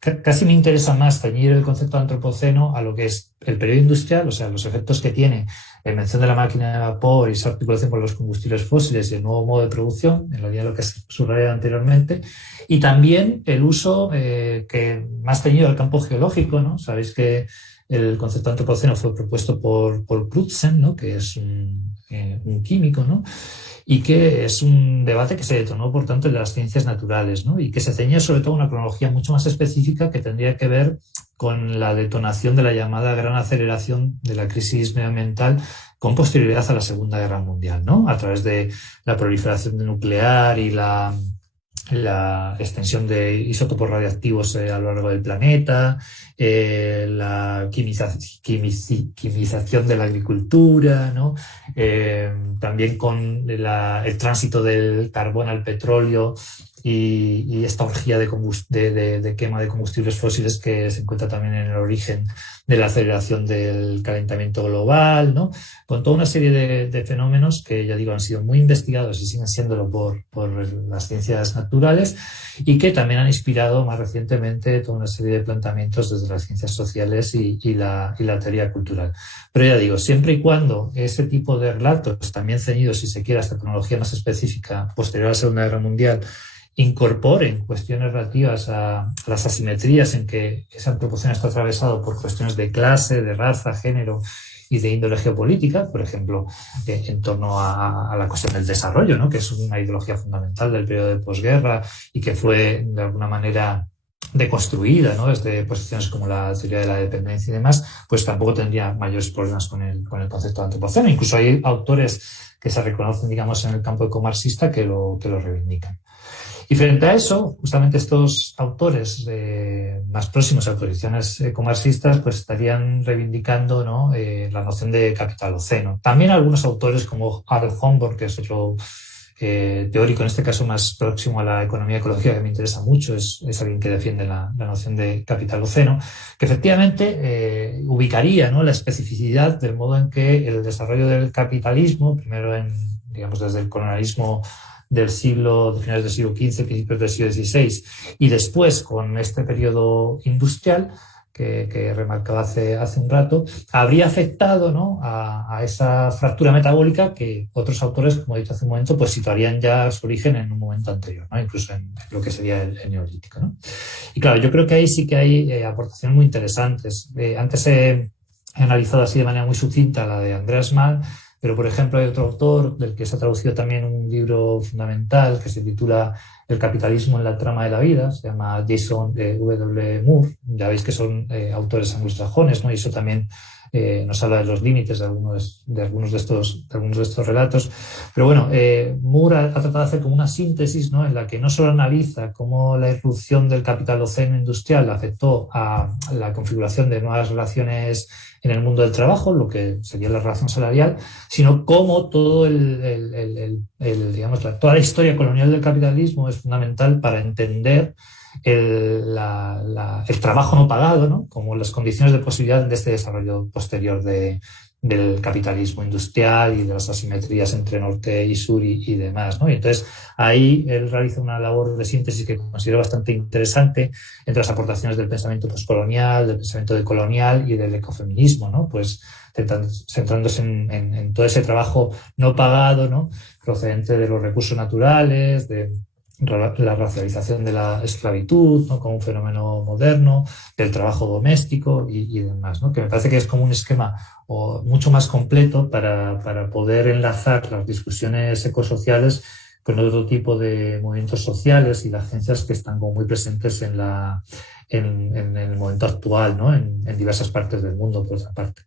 casi me interesa más ceñir el concepto de antropoceno a lo que es el periodo industrial, o sea, los efectos que tiene la invención de la máquina de vapor y su articulación con los combustibles fósiles y el nuevo modo de producción, en la línea de lo que subrayé anteriormente, y también el uso que más ceñido al campo geológico, ¿no? Sabéis que el concepto de antropoceno fue propuesto por Crutzen, ¿no? Que es un químico, ¿no? Y que es un debate que se detonó, por tanto, en las ciencias naturales, ¿no? Y que se ceñía sobre todo a una cronología mucho más específica que tendría que ver con la detonación de la llamada gran aceleración de la crisis medioambiental con posterioridad a la Segunda Guerra Mundial, ¿no? A través de la proliferación nuclear y la extensión de isótopos radiactivos a lo largo del planeta, la quimización de la agricultura, ¿no? También con el tránsito del carbón al petróleo y esta orgía de quema de combustibles fósiles que se encuentra también en el origen de la aceleración del calentamiento global, ¿no? Con toda una serie de fenómenos que, ya digo, han sido muy investigados y siguen siéndolo por las ciencias naturales y que también han inspirado más recientemente toda una serie de planteamientos desde las ciencias sociales y la teoría cultural. Pero ya digo, siempre y cuando ese tipo de relatos, también ceñidos, si se quiere, a esta cronología más específica posterior a la Segunda Guerra Mundial, incorporen cuestiones relativas a las asimetrías en que ese antropoceno está atravesado por cuestiones de clase, de raza, género y de índole geopolítica, por ejemplo, en torno a la cuestión del desarrollo, ¿no? Que es una ideología fundamental del periodo de posguerra y que fue de alguna manera deconstruida, ¿no? Desde posiciones como la teoría de la dependencia y demás, pues tampoco tendría mayores problemas con el concepto de antropoceno. Incluso hay autores que se reconocen, digamos, en el campo ecomarxista que lo reivindican. Y frente a eso, justamente estos autores más próximos a posiciones ecomarxistas pues estarían reivindicando, ¿no? La noción de capitaloceno. También algunos autores como Al Homburg, que es otro teórico, en este caso más próximo a la economía ecológica, que me interesa mucho, es alguien que defiende la noción de capitaloceno, que efectivamente ubicaría, ¿no? La especificidad del modo en que el desarrollo del capitalismo, primero digamos desde el colonialismo de finales del siglo XV, principios del siglo XVI, y después con este periodo industrial que remarcaba hace un rato, habría afectado, ¿no? a esa fractura metabólica que otros autores, como he dicho hace un momento, pues situarían ya su origen en un momento anterior, ¿no? Incluso en lo que sería el neolítico, ¿no? Y claro, yo creo que ahí sí que hay aportaciones muy interesantes. Antes he analizado así de manera muy sucinta la de Andreas Malm, pero, por ejemplo, hay otro autor del que se ha traducido también un libro fundamental que se titula El capitalismo en la trama de la vida, se llama Jason W. Moore. Ya veis que son autores anglosajones, ¿no? Y eso también nos habla de los límites de algunos de estos relatos. Pero bueno, Moore ha tratado de hacer como una síntesis, ¿no?, en la que no solo analiza cómo la irrupción del capitaloceno industrial afectó a la configuración de nuevas relaciones en el mundo del trabajo, lo que sería la relación salarial, sino cómo todo digamos, toda la historia colonial del capitalismo es fundamental para entender el trabajo no pagado, ¿no?, como las condiciones de posibilidad de este desarrollo posterior del capitalismo industrial y de las asimetrías entre norte y sur y demás, ¿no? Y entonces ahí él realiza una labor de síntesis que considero bastante interesante entre las aportaciones del pensamiento postcolonial, del pensamiento decolonial y del ecofeminismo, ¿no? Pues centrándose en todo ese trabajo no pagado, ¿no?, procedente de los recursos naturales, de la racialización de la esclavitud, ¿no?, como un fenómeno moderno, del trabajo doméstico y demás, ¿no?, que me parece que es como un esquema mucho más completo para poder enlazar las discusiones ecosociales con otro tipo de movimientos sociales y de agencias que están como muy presentes en el momento actual, ¿no?, en diversas partes del mundo, por otra parte.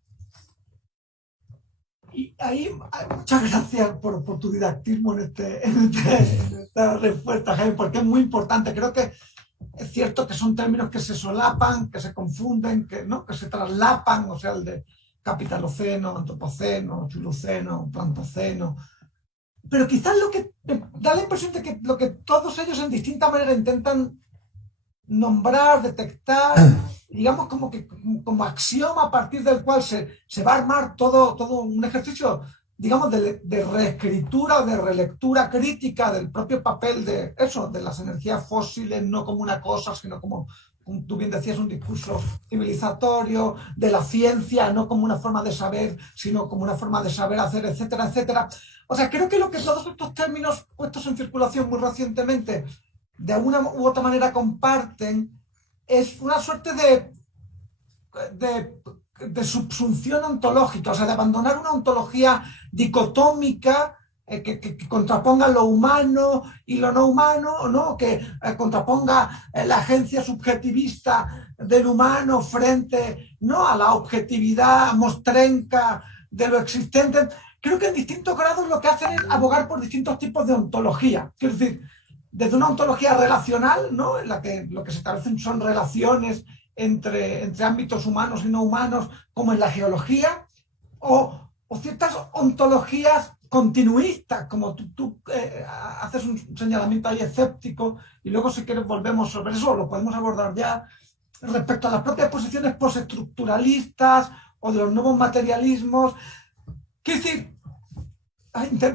Y ahí, muchas gracias por tu didactismo en esta respuesta, Jaime, porque es muy importante. Creo que es cierto que son términos que se solapan, que se confunden, ¿no?, que se traslapan, o sea, el de capitaloceno, antropoceno, chuluceno, plantoceno. Pero quizás lo que me da la impresión de que lo que todos ellos en distinta manera intentan nombrar, detectar, digamos como axioma a partir del cual se va a armar todo un ejercicio, digamos, de reescritura o de relectura crítica del propio papel de las energías fósiles, no como una cosa, sino como tú bien decías, un discurso civilizatorio, de la ciencia, no como una forma de saber, sino como una forma de saber hacer, etcétera, etcétera. O sea, creo que lo que todos estos términos puestos en circulación muy recientemente de alguna u otra manera comparten es una suerte de subsunción ontológica, o sea, de abandonar una ontología dicotómica que contraponga lo humano y lo no humano, ¿no?, que contraponga la agencia subjetivista del humano frente, ¿no?, a la objetividad mostrenca de lo existente. Creo que en distintos grados lo que hacen es abogar por distintos tipos de ontología. Quiero decir, desde una ontología relacional, ¿no?, en la que lo que se establecen son relaciones entre ámbitos humanos y no humanos, como en la geología, o ciertas ontologías continuistas, como tú haces un señalamiento ahí escéptico, y luego si quieres volvemos sobre eso, lo podemos abordar ya, respecto a las propias posiciones postestructuralistas o de los nuevos materialismos. Quiero decir,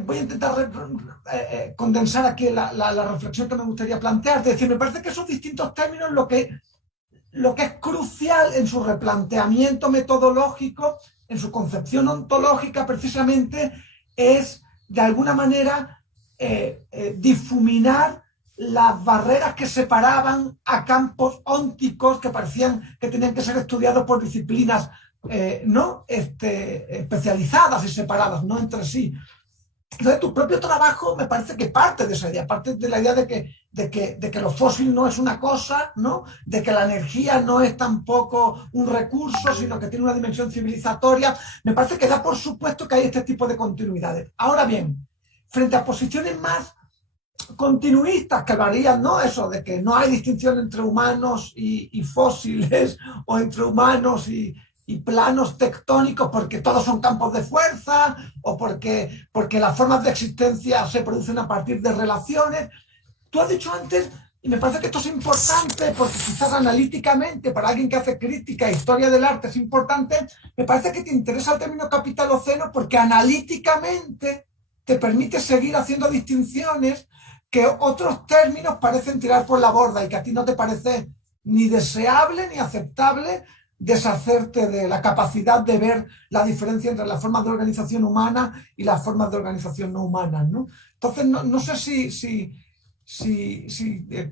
voy a intentar condensar aquí la reflexión que me gustaría plantear. Es decir, me parece que esos distintos términos lo que es crucial en su replanteamiento metodológico, en su concepción ontológica precisamente, es de alguna manera difuminar las barreras que separaban a campos ónticos que parecían que tenían que ser estudiados por disciplinas no especializadas y separadas, no entre sí. Entonces, tu propio trabajo me parece que parte de esa idea, parte de la idea de que lo fósil no es una cosa, ¿no?, de que la energía no es tampoco un recurso, sino que tiene una dimensión civilizatoria. Me parece que da por supuesto que hay este tipo de continuidades. Ahora bien, frente a posiciones más continuistas que varían, ¿no?, eso de que no hay distinción entre humanos y fósiles, o entre humanos y planos tectónicos porque todos son campos de fuerza, o porque las formas de existencia se producen a partir de relaciones. Tú has dicho antes, y me parece que esto es importante, porque quizás analíticamente, para alguien que hace crítica e historia del arte es importante, me parece que te interesa el término capitaloceno porque analíticamente te permite seguir haciendo distinciones que otros términos parecen tirar por la borda y que a ti no te parece ni deseable ni aceptable deshacerte de la capacidad de ver la diferencia entre las formas de organización humana y las formas de organización no humanas, ¿no? Entonces, no sé si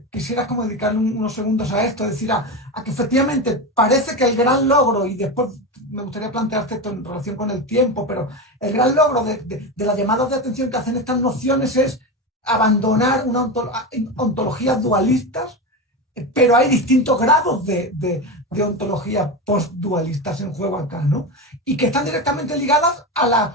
quisieras como dedicarle unos segundos a esto, es decir, a que efectivamente parece que el gran logro, y después me gustaría plantearte esto en relación con el tiempo, pero el gran logro de las llamadas de atención que hacen estas nociones es abandonar una ontologías dualistas, pero hay distintos grados de de ontología postdualistas en juego acá, ¿no? Y que están directamente ligadas a las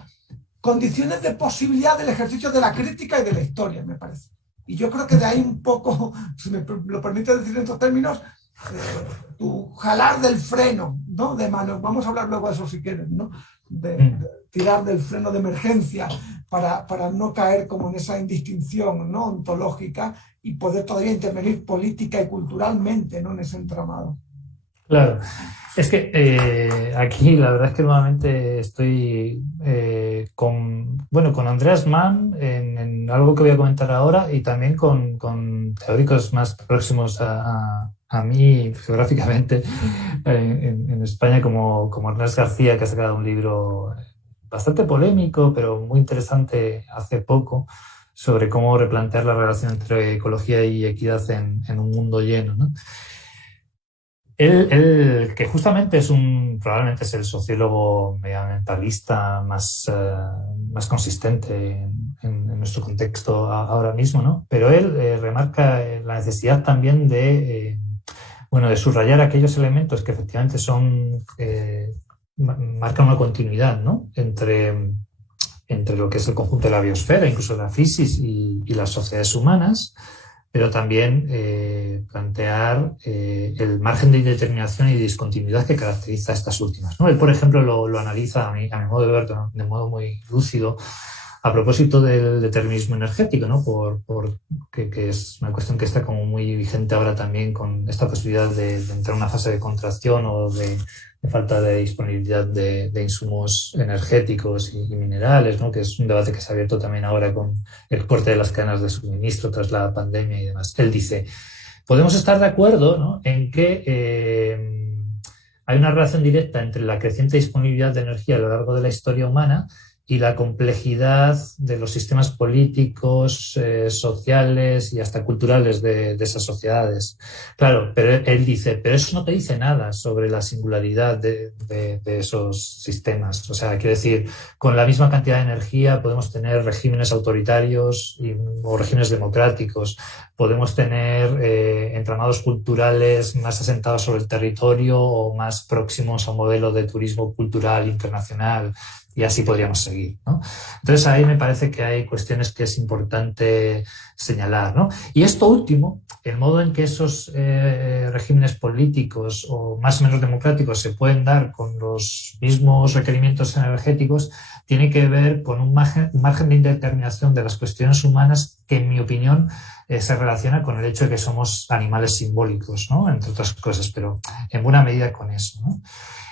condiciones de posibilidad del ejercicio de la crítica y de la historia, me parece. Y yo creo que de ahí un poco, si me lo permite decir en estos términos, tu jalar del freno, ¿no? De mano. Vamos a hablar luego de eso si quieres, ¿no? De tirar del freno de emergencia para no caer como en esa indistinción, ¿no? Ontológica y poder todavía intervenir política y culturalmente, ¿no? En ese entramado. Claro, es que aquí la verdad es que nuevamente estoy con Andreas Mann en algo que voy a comentar ahora y también con teóricos más próximos a mí geográficamente en España como Ernest García, que ha sacado un libro bastante polémico pero muy interesante hace poco sobre cómo replantear la relación entre ecología y equidad en un mundo lleno, ¿no? Él, que justamente probablemente es el sociólogo medioambientalista más consistente en nuestro contexto ahora mismo, ¿no? Pero él remarca la necesidad también de subrayar aquellos elementos que efectivamente marcan una continuidad, ¿no? Entre lo que es el conjunto de la biosfera, incluso la física y las sociedades humanas, pero también plantear el margen de indeterminación y discontinuidad que caracteriza a estas últimas, ¿no? Él, por ejemplo, lo analiza a mi modo de ver de modo muy lúcido a propósito del determinismo energético, ¿no? Que es una cuestión que está como muy vigente ahora también con esta posibilidad de entrar en una fase de contracción o de falta de disponibilidad de insumos energéticos y minerales, ¿no? Que es un debate que se ha abierto también ahora con el corte de las cadenas de suministro tras la pandemia y demás. Él dice, podemos estar de acuerdo, ¿no? En que hay una relación directa entre la creciente disponibilidad de energía a lo largo de la historia humana y la complejidad de los sistemas políticos, sociales y hasta culturales de esas sociedades. Claro, pero él dice, pero eso no te dice nada sobre la singularidad de esos sistemas. O sea, quiere decir, con la misma cantidad de energía podemos tener regímenes autoritarios o regímenes democráticos, podemos tener entramados culturales más asentados sobre el territorio o más próximos a un modelo de turismo cultural internacional. Y así podríamos seguir, ¿no? Entonces ahí me parece que hay cuestiones que es importante señalar, ¿no? Y esto último, el modo en que esos regímenes políticos o más o menos democráticos se pueden dar con los mismos requerimientos energéticos, tiene que ver con un margen de indeterminación de las cuestiones humanas que, en mi opinión, se relaciona con el hecho de que somos animales simbólicos, ¿no? Entre otras cosas, pero en buena medida con eso, ¿no?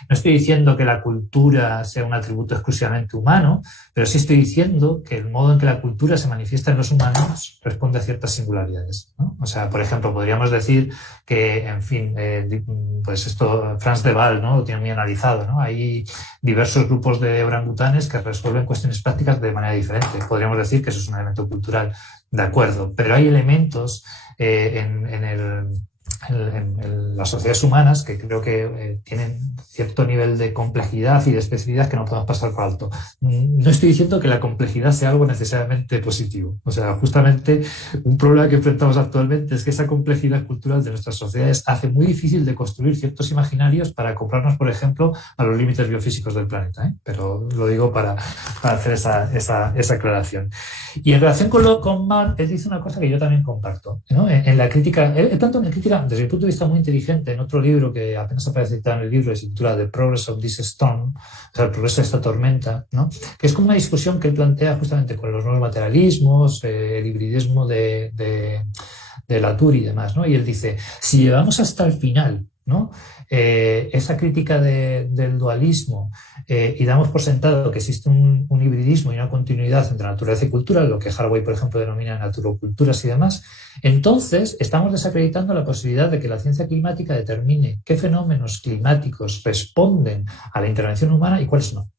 No estoy diciendo que la cultura sea un atributo exclusivamente humano, pero sí estoy diciendo que el modo en que la cultura se manifiesta en los humanos responde a ciertas singularidades, ¿no? O sea, por ejemplo, podríamos decir que, en fin, pues esto Frans de Waal, ¿no? Lo tiene muy analizado, ¿no? Hay diversos grupos de orangutanes que resuelven cuestiones prácticas de manera diferente. Podríamos decir que eso es un elemento cultural, de acuerdo, pero hay elementos en las sociedades humanas que creo que tienen cierto nivel de complejidad y de especificidad que no podemos pasar por alto. No estoy diciendo que la complejidad sea algo necesariamente positivo. O sea, justamente un problema que enfrentamos actualmente es que esa complejidad cultural de nuestras sociedades hace muy difícil de construir ciertos imaginarios para acoplarnos, por ejemplo, a los límites biofísicos del planeta, ¿eh? Pero lo digo para hacer esa aclaración. Y en relación con Mann, él dice una cosa que yo también comparto, ¿no? En la crítica, él tanto en la crítica, desde mi punto de vista muy inteligente, en otro libro que apenas aparece citado en el libro, se titula The Progress of this Storm, o sea, el progreso de esta tormenta, ¿no? Que es como una discusión que él plantea justamente con los nuevos materialismos, el hibridismo de Latour y demás, ¿no? Y él dice, si llevamos hasta el final, ¿no? Esa crítica del dualismo y damos por sentado que existe un hibridismo y una continuidad entre naturaleza y cultura, lo que Haraway, por ejemplo, denomina naturoculturas y demás, entonces estamos desacreditando la posibilidad de que la ciencia climática determine qué fenómenos climáticos responden a la intervención humana y cuáles no.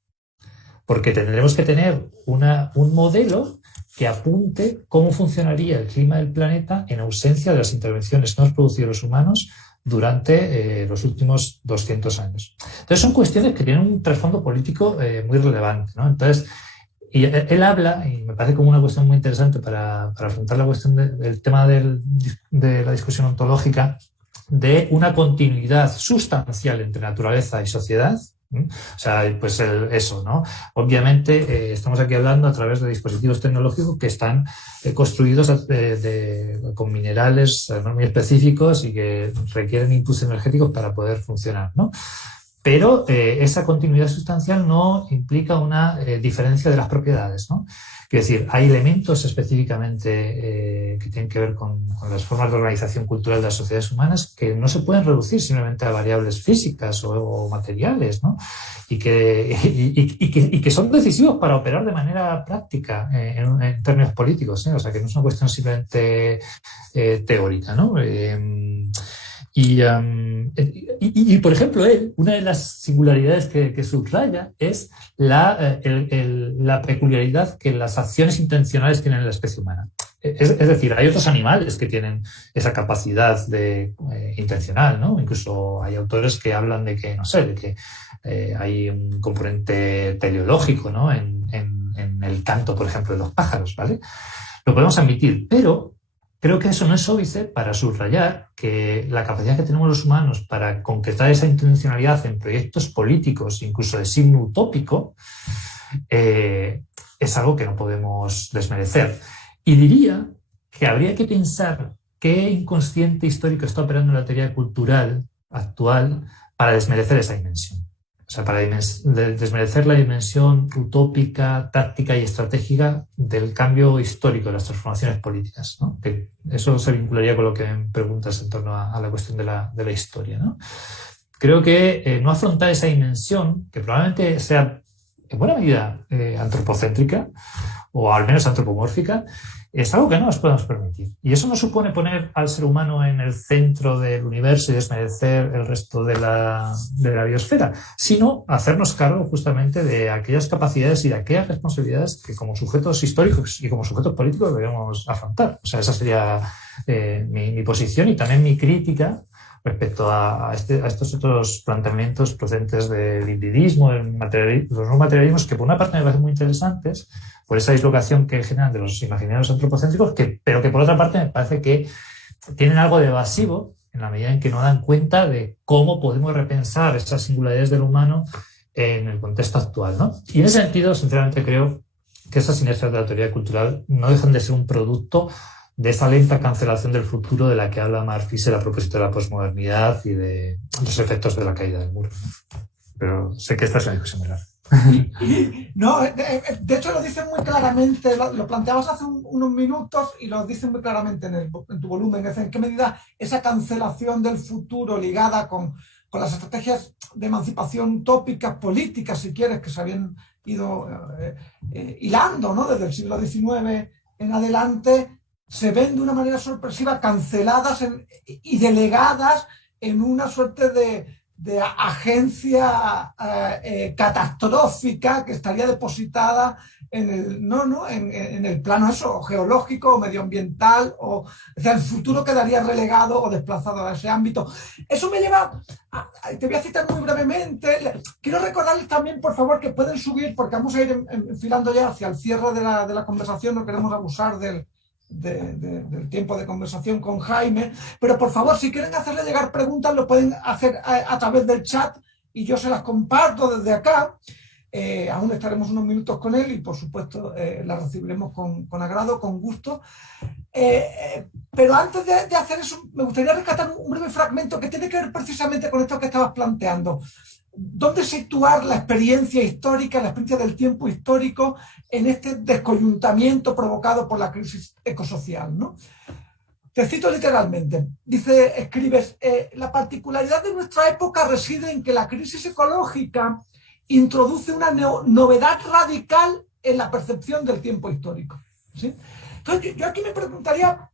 Porque tendremos que tener un modelo que apunte cómo funcionaría el clima del planeta en ausencia de las intervenciones que hemos producido los humanos durante los últimos 200 años. Entonces son cuestiones que tienen un trasfondo político muy relevante, ¿no? Entonces, y él habla, y me parece como una cuestión muy interesante para afrontar la cuestión del tema de la discusión ontológica, de una continuidad sustancial entre naturaleza y sociedad. O sea, pues eso, ¿no? Obviamente estamos aquí hablando a través de dispositivos tecnológicos que están construidos con minerales muy específicos y que requieren inputs energéticos para poder funcionar, ¿no? Pero esa continuidad sustancial no implica una diferencia de las propiedades, ¿no? Quiero decir, hay elementos específicamente que tienen que ver con las formas de organización cultural de las sociedades humanas que no se pueden reducir simplemente a variables físicas o materiales, ¿no? Y que son decisivos para operar de manera práctica en términos políticos, ¿eh? O sea, que no es una cuestión simplemente teórica, ¿no? Por ejemplo, una de las singularidades que subraya es la peculiaridad que las acciones intencionales tienen en la especie humana. Es decir, hay otros animales que tienen esa capacidad intencional, ¿no? Incluso hay autores que hablan de que, no sé, de que hay un componente teleológico, ¿no? En el canto, por ejemplo, de los pájaros, ¿vale? Lo podemos admitir, pero creo que eso no es óbice para subrayar que la capacidad que tenemos los humanos para concretar esa intencionalidad en proyectos políticos, incluso de signo utópico, es algo que no podemos desmerecer. Y diría que habría que pensar qué inconsciente histórico está operando en la teoría cultural actual para desmerecer esa dimensión. O sea, para desmerecer la dimensión utópica, táctica y estratégica del cambio histórico, de las transformaciones políticas, ¿no? Que eso se vincularía con lo que me preguntas en torno a la cuestión de la historia, ¿no? Creo que no afrontar esa dimensión, que probablemente sea en buena medida antropocéntrica, o al menos antropomórfica, es algo que no nos podemos permitir. Y eso no supone poner al ser humano en el centro del universo y desmerecer el resto de la biosfera, sino hacernos cargo justamente de aquellas capacidades y de aquellas responsabilidades que como sujetos históricos y como sujetos políticos debemos afrontar. O sea, esa sería mi posición y también mi crítica respecto a estos otros planteamientos procedentes del hibridismo, los no materialismos, que por una parte me parecen muy interesantes, por esa dislocación que generan de los imaginarios antropocéntricos, pero que por otra parte me parece que tienen algo de evasivo en la medida en que no dan cuenta de cómo podemos repensar esas singularidades del humano en el contexto actual, ¿no? Y en ese sentido, sinceramente, creo que esas sinergias de la teoría cultural no dejan de ser un producto de esa lenta cancelación del futuro de la que habla Mark Fisher a propósito de la posmodernidad y de los efectos de la caída del muro, ¿no? Pero sé que esta es una discusión muy larga. No, de hecho lo dicen muy claramente, lo planteabas hace unos minutos y lo dicen muy claramente en tu volumen, es en qué medida esa cancelación del futuro ligada con las estrategias de emancipación utópicas, políticas, si quieres, que se habían ido hilando, ¿no? Desde el siglo XIX en adelante, se ven de una manera sorpresiva canceladas y delegadas en una suerte de agencia catastrófica que estaría depositada en el plano geológico o medioambiental, o sea, el futuro quedaría relegado o desplazado a ese ámbito. Eso me lleva te voy a citar muy brevemente. Quiero recordarles también, por favor, que pueden subir, porque vamos a ir enfilando ya hacia el cierre de la conversación, no queremos abusar del tiempo de conversación con Jaime, pero por favor, si quieren hacerle llegar preguntas, lo pueden hacer a través del chat y yo se las comparto desde acá. Aún estaremos unos minutos con él y por supuesto las recibiremos con agrado, con gusto. Pero antes de hacer eso, me gustaría rescatar un breve fragmento que tiene que ver precisamente con esto que estabas planteando. ¿Dónde situar la experiencia histórica, la experiencia del tiempo histórico en este descoyuntamiento provocado por la crisis ecosocial, ¿no? Te cito literalmente. Escribes, la particularidad de nuestra época reside en que la crisis ecológica introduce una novedad radical en la percepción del tiempo histórico, ¿sí? Entonces, yo aquí me preguntaría,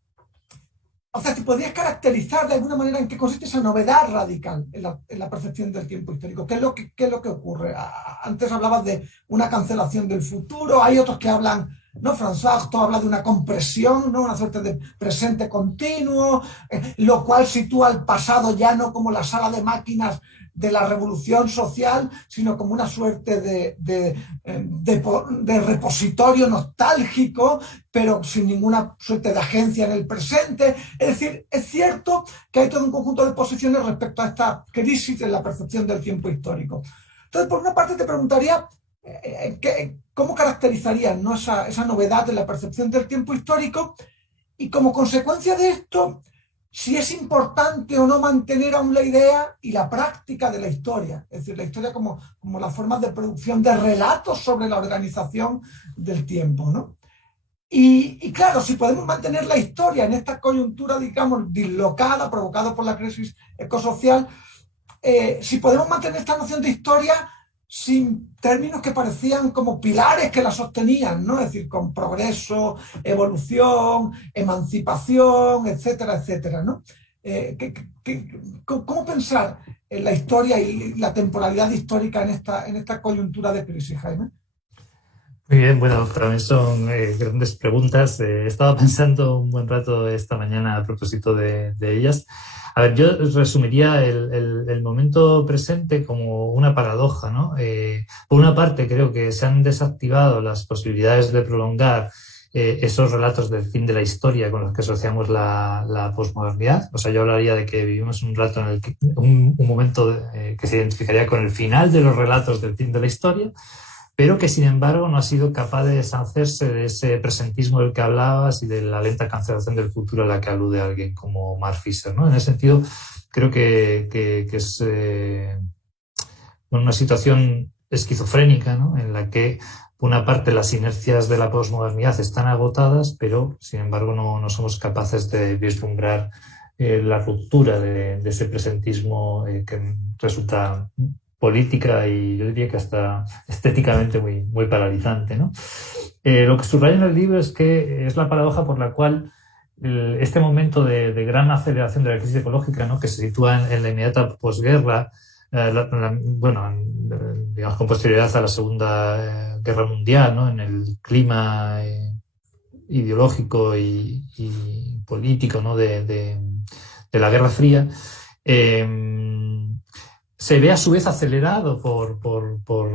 o sea, si podrías caracterizar de alguna manera en qué consiste esa novedad radical en la percepción del tiempo histórico. ¿Qué es lo que ocurre? Antes hablabas de una cancelación del futuro, hay otros que hablan, ¿no? François Artaud habla de una compresión, ¿no? Una suerte de presente continuo, lo cual sitúa el pasado ya no como la sala de máquinas de la revolución social, sino como una suerte de repositorio nostálgico, pero sin ninguna suerte de agencia en el presente. Es decir, es cierto que hay todo un conjunto de posiciones respecto a esta crisis en la percepción del tiempo histórico. Entonces, por una parte te preguntaría, ¿cómo caracterizarían, ¿no?, esa novedad de la percepción del tiempo histórico? Y como consecuencia de esto, si es importante o no mantener aún la idea y la práctica de la historia, es decir, la historia como la forma de producción de relatos sobre la organización del tiempo, ¿no? Y claro, si podemos mantener la historia en esta coyuntura, digamos, dislocada, provocada por la crisis ecosocial, si podemos mantener esta noción de historia sin términos que parecían como pilares que la sostenían, ¿no? Es decir, con progreso, evolución, emancipación, etcétera, etcétera, ¿no? ¿Cómo pensar en la historia y la temporalidad histórica en esta coyuntura de crisis, Jaime? Muy bien, bueno, también son grandes preguntas. He estado pensando un buen rato esta mañana a propósito de ellas. A ver, yo resumiría el momento presente como una paradoja, ¿no? Por una parte, creo que se han desactivado las posibilidades de prolongar esos relatos del fin de la historia con los que asociamos la posmodernidad. O sea, yo hablaría de que vivimos un rato en el que, un momento que se identificaría con el final de los relatos del fin de la historia, pero que sin embargo no ha sido capaz de deshacerse de ese presentismo del que hablabas y de la lenta cancelación del futuro a la que alude alguien como Mark Fisher, ¿no? En ese sentido, creo que es una situación esquizofrénica, ¿no?, en la que, por una parte, las inercias de la posmodernidad están agotadas, pero sin embargo no somos capaces de vislumbrar la ruptura de ese presentismo que resulta política y yo diría que hasta estéticamente muy paralizante, ¿no? Lo que subrayo en el libro es que es la paradoja por la cual este momento de gran aceleración de la crisis ecológica, ¿no?, que se sitúa en la inmediata posguerra, bueno, digamos con posterioridad a la Segunda Guerra Mundial, ¿no?, en el clima ideológico y político, ¿no?, de la Guerra Fría, se ve a su vez acelerado por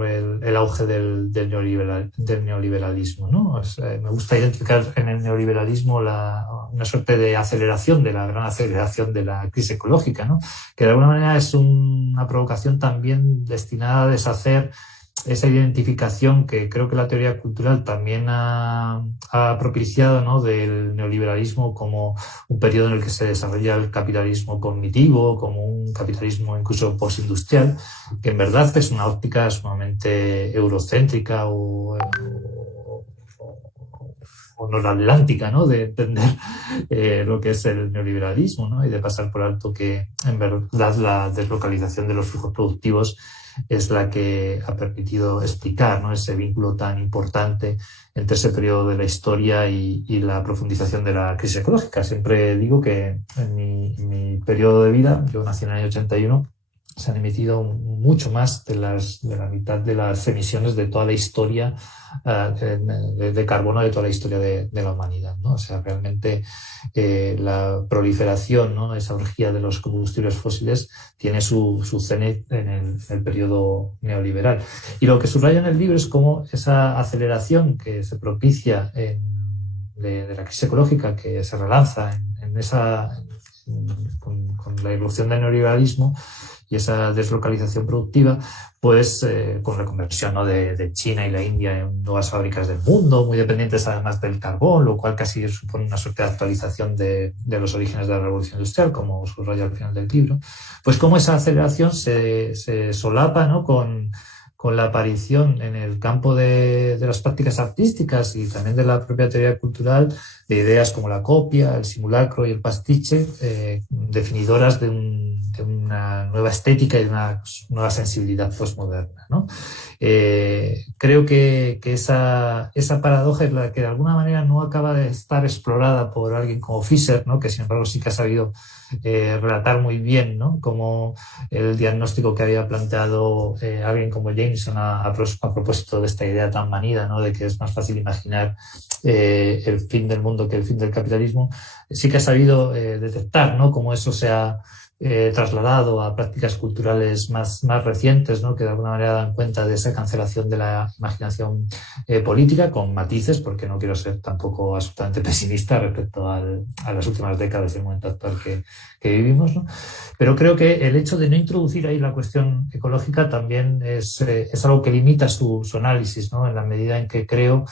el auge del neoliberalismo, ¿no? O sea, me gusta identificar en el neoliberalismo una suerte de aceleración, de la gran aceleración de la crisis ecológica, ¿no?, que de alguna manera es una provocación también destinada a deshacer esa identificación que creo que la teoría cultural también ha propiciado, ¿no?, del neoliberalismo como un periodo en el que se desarrolla el capitalismo cognitivo, como un capitalismo incluso postindustrial, que en verdad es una óptica sumamente eurocéntrica o noratlántica, ¿no?, de entender lo que es el neoliberalismo, ¿no?, y de pasar por alto que en verdad la deslocalización de los flujos productivos es la que ha permitido explicar, ¿no?, ese vínculo tan importante entre ese periodo de la historia y la profundización de la crisis ecológica. Siempre digo que en mi periodo de vida, yo nací en el año 81, se han emitido mucho más de la mitad de las emisiones de toda la historia de carbono de toda la historia de la humanidad, ¿no? O sea, realmente la proliferación, ¿no?, esa orgía de los combustibles fósiles tiene su cenit en el periodo neoliberal. Y lo que subrayo en el libro es cómo esa aceleración que se propicia de la crisis ecológica, que se relanza con la irrupción del neoliberalismo y esa deslocalización productiva, pues con la conversión, ¿no?, de China y la India en nuevas fábricas del mundo, muy dependientes además del carbón, lo cual casi supone una suerte de actualización de los orígenes de la revolución industrial, como subraya al final del libro, pues cómo esa aceleración se solapa, ¿no?, con la aparición en el campo de las prácticas artísticas y también de la propia teoría cultural de ideas como la copia, el simulacro y el pastiche, definidoras de una nueva estética y de una nueva sensibilidad postmoderna, ¿no? Creo que esa paradoja es la que de alguna manera no acaba de estar explorada por alguien como Fisher, ¿no?, que sin embargo sí que ha sabido relatar muy bien, ¿no?, como el diagnóstico que había planteado alguien como Jameson a propósito de esta idea tan manida, ¿no?, de que es más fácil imaginar el fin del mundo que el fin del capitalismo, sí que ha sabido detectar, ¿no?, cómo eso se ha trasladado a prácticas culturales más recientes, ¿no? Que de alguna manera dan cuenta de esa cancelación de la imaginación política, con matices, porque no quiero ser tampoco absolutamente pesimista respecto a las últimas décadas y el momento actual que vivimos, ¿no? Pero creo que el hecho de no introducir ahí la cuestión ecológica también es algo que limita su análisis, ¿no? En la medida en que creo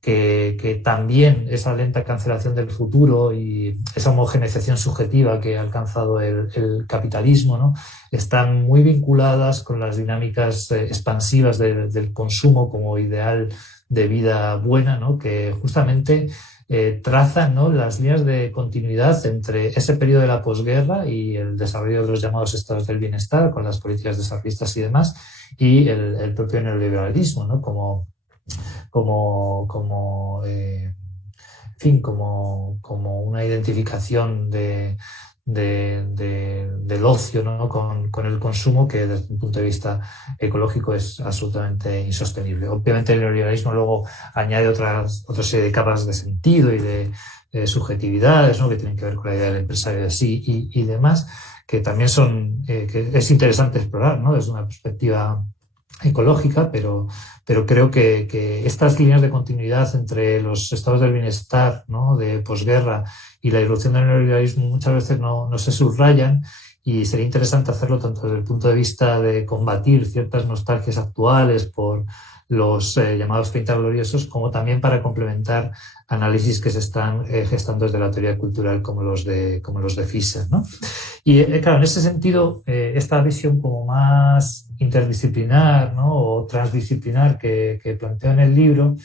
que también esa lenta cancelación del futuro y esa homogeneización subjetiva que ha alcanzado el capitalismo, ¿no? Están muy vinculadas con las dinámicas expansivas del consumo como ideal de vida buena, ¿no? Que justamente trazan, ¿no?, las líneas de continuidad entre ese periodo de la posguerra y el desarrollo de los llamados estados del bienestar con las políticas desarrollistas y demás, y el propio neoliberalismo, ¿no? En fin, como una identificación del ocio, ¿no?, con el consumo, que desde un punto de vista ecológico es absolutamente insostenible. Obviamente el neoliberalismo luego añade otra serie de capas de sentido y de subjetividades, ¿no?, que tienen que ver con la idea del empresario de sí y demás, que también son, que es interesante explorar, ¿no?, desde una perspectiva ecológica, pero creo que estas líneas de continuidad entre los estados del bienestar, ¿no?, de posguerra y la irrupción del neoliberalismo muchas veces no se subrayan, y sería interesante hacerlo tanto desde el punto de vista de combatir ciertas nostalgias actuales por los llamados 30 gloriosos, como también para complementar análisis que se están gestando desde la teoría cultural como los de Fischer, ¿no? Y claro, en ese sentido, esta visión como más interdisciplinar, ¿no?, o transdisciplinar que planteo en el libro,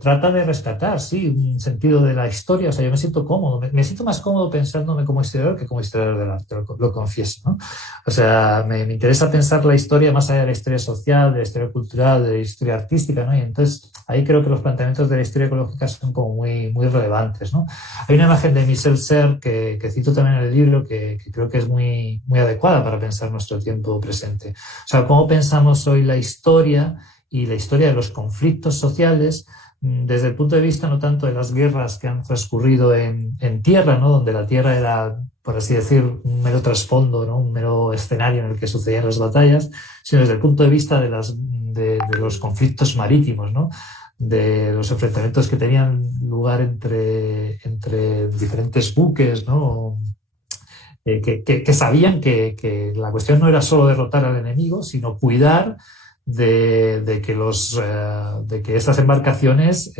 trata de rescatar, sí, un sentido de la historia. O sea, yo me siento cómodo, me siento más cómodo pensándome como historiador que como historiador del arte, lo confieso, ¿no? O sea, me interesa pensar la historia más allá de la historia social, de la historia cultural, de la historia artística, ¿no? Y entonces ahí creo que los planteamientos de la historia ecológica son como muy relevantes, ¿no? Hay una imagen de Michel Serres que cito también en el libro, que creo que es muy adecuada para pensar nuestro tiempo presente. O sea, cómo pensamos hoy la historia y la historia de los conflictos sociales desde el punto de vista no tanto de las guerras que han transcurrido en tierra, ¿no?, donde la tierra era, por así decir, un mero trasfondo, ¿no?, un mero escenario en el que sucedían las batallas, sino desde el punto de vista de los conflictos marítimos, ¿no?, de los enfrentamientos que tenían lugar entre diferentes buques, ¿no?, que sabían que la cuestión no era solo derrotar al enemigo, sino cuidar de que estas embarcaciones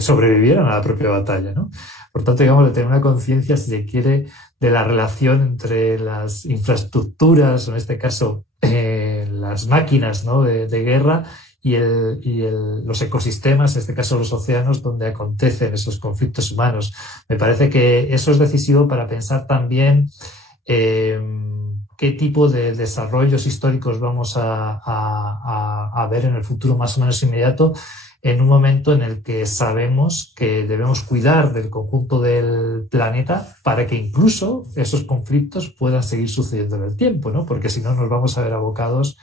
sobrevivieran a la propia batalla, ¿no? Por tanto, digamos, de tener una conciencia, si se quiere, de la relación entre las infraestructuras, en este caso las máquinas, ¿no?, de guerra, y los ecosistemas, en este caso los océanos, donde acontecen esos conflictos humanos. Me parece que eso es decisivo para pensar también qué tipo de desarrollos históricos vamos a ver en el futuro más o menos inmediato, en un momento en el que sabemos que debemos cuidar del conjunto del planeta para que incluso esos conflictos puedan seguir sucediendo en el tiempo, ¿no? Porque si no nos vamos a ver abocados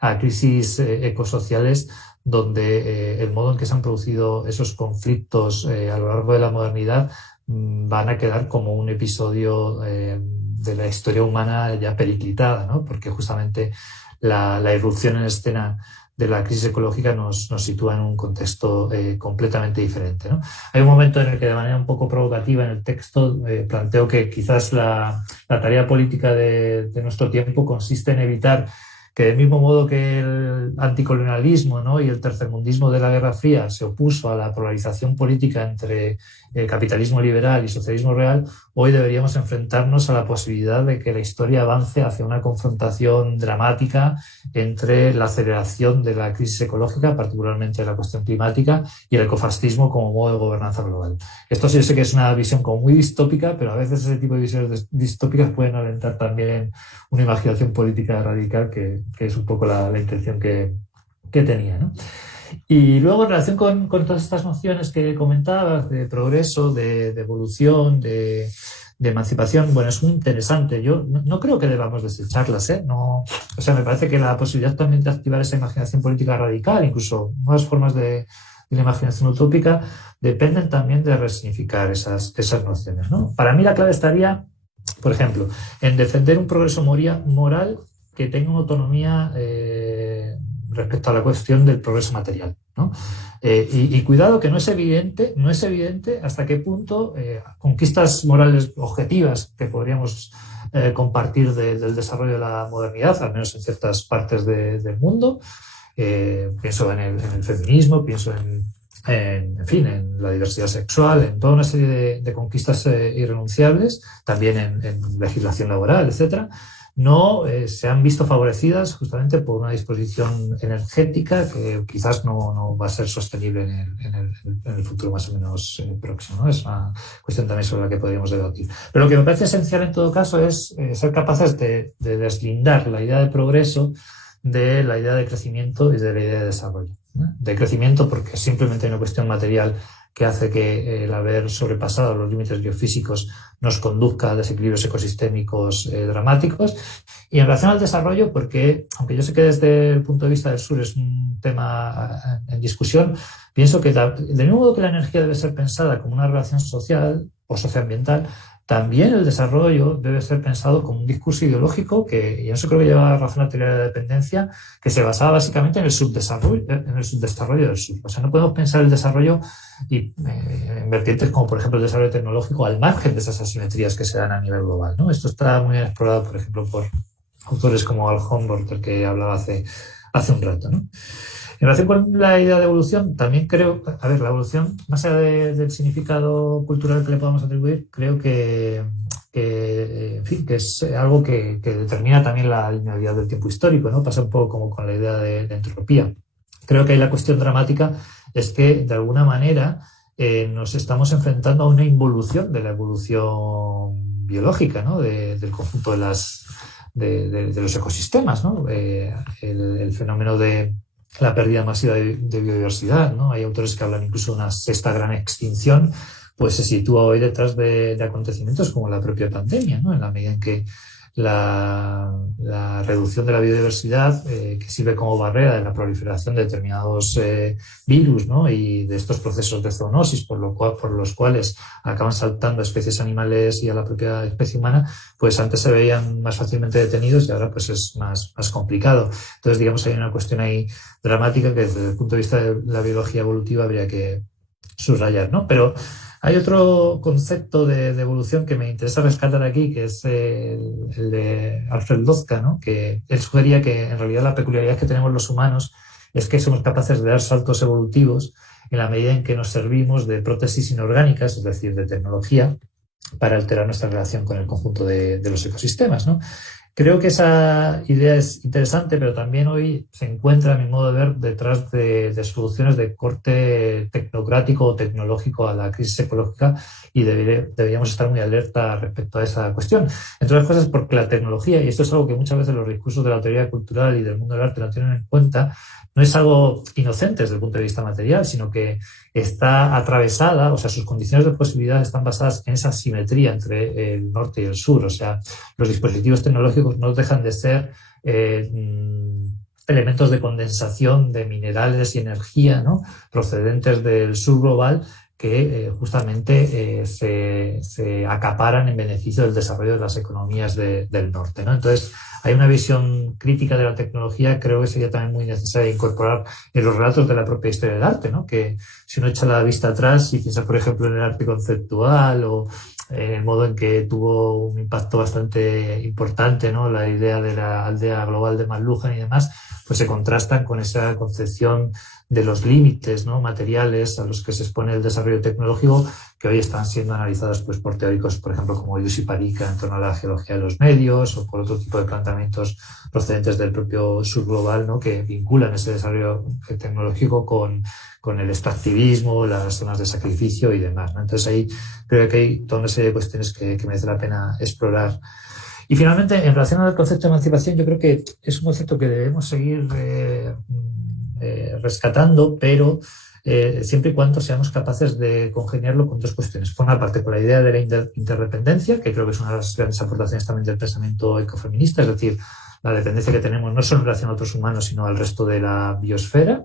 a crisis ecosociales donde el modo en que se han producido esos conflictos a lo largo de la modernidad van a quedar como un episodio de la historia humana ya periclitada, ¿no? Porque justamente la irrupción en escena de la crisis ecológica nos sitúa en un contexto completamente diferente, ¿no? Hay un momento en el que, de manera un poco provocativa en el texto, planteo que quizás la tarea política de nuestro tiempo consiste en evitar que, del mismo modo que el anticolonialismo, ¿no?, y el tercermundismo de la Guerra Fría se opuso a la polarización política entre el capitalismo liberal y socialismo real, hoy deberíamos enfrentarnos a la posibilidad de que la historia avance hacia una confrontación dramática entre la aceleración de la crisis ecológica, particularmente la cuestión climática, y el ecofascismo como modo de gobernanza global. Esto sí, yo sé que es una visión como muy distópica, pero a veces ese tipo de visiones distópicas pueden alentar también una imaginación política radical que es un poco la intención que tenía, ¿no? Y luego, en relación con todas estas nociones que comentabas de progreso, de evolución, de emancipación, bueno, es muy interesante. Yo no creo que debamos desecharlas, ¿eh? No, o sea, me parece que la posibilidad también de activar esa imaginación política radical, incluso nuevas formas de la imaginación utópica, dependen también de resignificar esas nociones, ¿no? Para mí la clave estaría por ejemplo, en defender un progreso moral que tenga una autonomía respecto a la cuestión del progreso material, ¿no? Y cuidado que no es evidente hasta qué punto conquistas morales objetivas que podríamos compartir del desarrollo de la modernidad, al menos en ciertas partes del mundo. Pienso en el feminismo, pienso en fin, en la diversidad sexual, en toda una serie de conquistas irrenunciables, también en legislación laboral, etcétera, no se han visto favorecidas justamente por una disposición energética que quizás no va a ser sostenible en el futuro más o menos próximo, ¿no? Es una cuestión también sobre la que podríamos debatir. Pero lo que me parece esencial en todo caso es ser capaces de deslindar la idea de progreso de la idea de crecimiento y de la idea de desarrollo, ¿no? De crecimiento porque simplemente hay una cuestión material que hace que el haber sobrepasado los límites biofísicos nos conduzca a desequilibrios ecosistémicos dramáticos. Y en relación al desarrollo, porque aunque yo sé que desde el punto de vista del sur es un tema en discusión, pienso que del mismo modo que la energía debe ser pensada como una relación social o socioambiental, también el desarrollo debe ser pensado como un discurso ideológico que, y eso creo que lleva razón a la teoría de la dependencia, que se basaba básicamente en el subdesarrollo del sur. O sea, no podemos pensar el desarrollo en vertientes como, por ejemplo, el desarrollo tecnológico al margen de esas asimetrías que se dan a nivel global, ¿no? Esto está muy bien explorado, por ejemplo, por autores como Al Humboldt, del que hablaba hace un rato, ¿no? En relación con la idea de evolución, también creo, a ver, la evolución, más allá del significado cultural que le podamos atribuir, creo en fin, que es algo que determina también la linealidad del tiempo histórico, ¿no? Pasa un poco como con la idea de entropía. Creo que ahí la cuestión dramática es que, de alguna manera, nos estamos enfrentando a una involución de la evolución biológica, ¿no? Del conjunto de los ecosistemas, ¿no? El fenómeno de la pérdida masiva de biodiversidad, ¿no? Hay autores que hablan incluso de una sexta gran extinción, pues se sitúa hoy detrás de acontecimientos como la propia pandemia, ¿no? En la medida en que la reducción de la biodiversidad, que sirve como barrera de la proliferación de determinados virus, ¿no? Y de estos procesos de zoonosis por los cuales acaban saltando a especies animales y a la propia especie humana, pues antes se veían más fácilmente detenidos y ahora pues es más complicado. Entonces, digamos, hay una cuestión ahí dramática que desde el punto de vista de la biología evolutiva habría que subrayar, ¿no? Pero hay otro concepto de evolución que me interesa rescatar aquí, que es el de Alfred Lotka, ¿no? Que él sugería que en realidad la peculiaridad que tenemos los humanos es que somos capaces de dar saltos evolutivos en la medida en que nos servimos de prótesis inorgánicas, es decir, de tecnología, para alterar nuestra relación con el conjunto de los ecosistemas, ¿no? Creo que esa idea es interesante, pero también hoy se encuentra, a mi modo de ver, detrás de soluciones de corte tecnocrático o tecnológico a la crisis ecológica y deberíamos estar muy alerta respecto a esa cuestión. Entre otras cosas porque la tecnología, y esto es algo que muchas veces los discursos de la teoría cultural y del mundo del arte no tienen en cuenta, no es algo inocente desde el punto de vista material, sino que está atravesada, o sea, sus condiciones de posibilidad están basadas en esa simetría entre el norte y el sur. O sea, los dispositivos tecnológicos no dejan de ser elementos de condensación de minerales y energía, ¿no? Procedentes del sur global que justamente se acaparan en beneficio del desarrollo de las economías del norte, ¿no? Entonces, hay una visión crítica de la tecnología, creo que sería también muy necesaria incorporar en los relatos de la propia historia del arte, ¿no? Que si uno echa la vista atrás y piensa, por ejemplo, en el arte conceptual o en el modo en que tuvo un impacto bastante importante, ¿no? La idea de la aldea global de McLuhan y demás, pues se contrastan con esa concepción de los límites, ¿no? Materiales a los que se expone el desarrollo tecnológico, que hoy están siendo analizados pues, por teóricos, por ejemplo, como Yussi Parika en torno a la geología de los medios o por otro tipo de planteamientos procedentes del propio sur global, ¿no? Que vinculan ese desarrollo tecnológico con el extractivismo, las zonas de sacrificio y demás, ¿no? Entonces ahí creo que hay toda una serie de cuestiones que merece la pena explorar. Y finalmente, en relación al concepto de emancipación, yo creo que es un concepto que debemos seguir rescatando, pero siempre y cuando seamos capaces de congeniarlo con dos cuestiones. Por una parte, con la idea de la interdependencia, que creo que es una de las grandes aportaciones también del pensamiento ecofeminista, es decir, la dependencia que tenemos no solo en relación a otros humanos, sino al resto de la biosfera.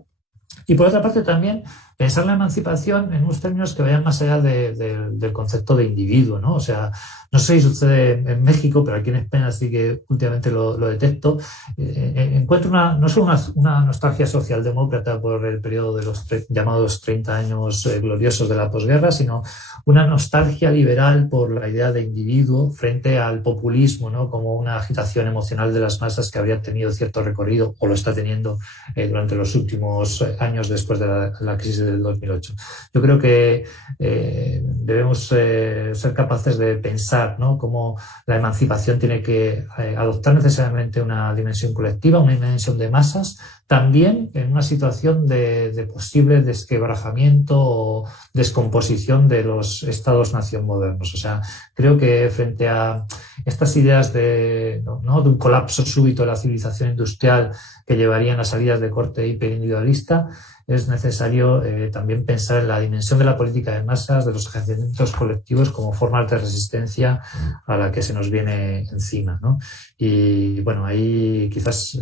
Y por otra parte también pensar la emancipación en unos términos que vayan más allá del concepto de individuo, ¿no? O sea, no sé si sucede en México, pero aquí en España sí que últimamente lo detecto. Encuentro no solo una nostalgia socialdemócrata por el periodo de los llamados 30 años gloriosos de la posguerra, sino una nostalgia liberal por la idea de individuo frente al populismo, ¿no? Como una agitación emocional de las masas que habría tenido cierto recorrido o lo está teniendo durante los últimos años después de la crisis del 2008. Yo creo que debemos ser capaces de pensar, ¿no?, cómo la emancipación tiene que adoptar necesariamente una dimensión colectiva, una dimensión de masas, también en una situación de posible desquebrajamiento o descomposición de los estados-nación modernos. O sea, creo que frente a estas ideas de un colapso súbito de la civilización industrial que llevarían a salidas de corte hiperindividualista, es necesario también pensar en la dimensión de la política de masas, de los ejercicios colectivos como formas de resistencia a la que se nos viene encima, ¿no? Y bueno, ahí quizás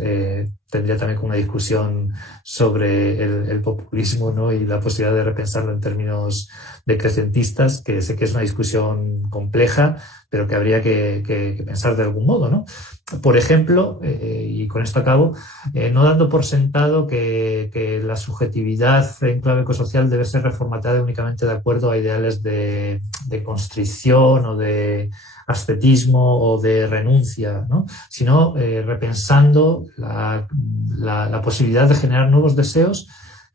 tendría también como una discusión sobre el populismo, ¿no?, y la posibilidad de repensarlo en términos decrecentistas, que sé que es una discusión compleja, pero que habría que pensar de algún modo, ¿no? Por ejemplo, y con esto acabo, no dando por sentado que la subjetividad en clave ecosocial debe ser reformatada únicamente de acuerdo a ideales de constricción o de ascetismo o de renuncia, ¿no?, sino repensando la posibilidad de generar nuevos deseos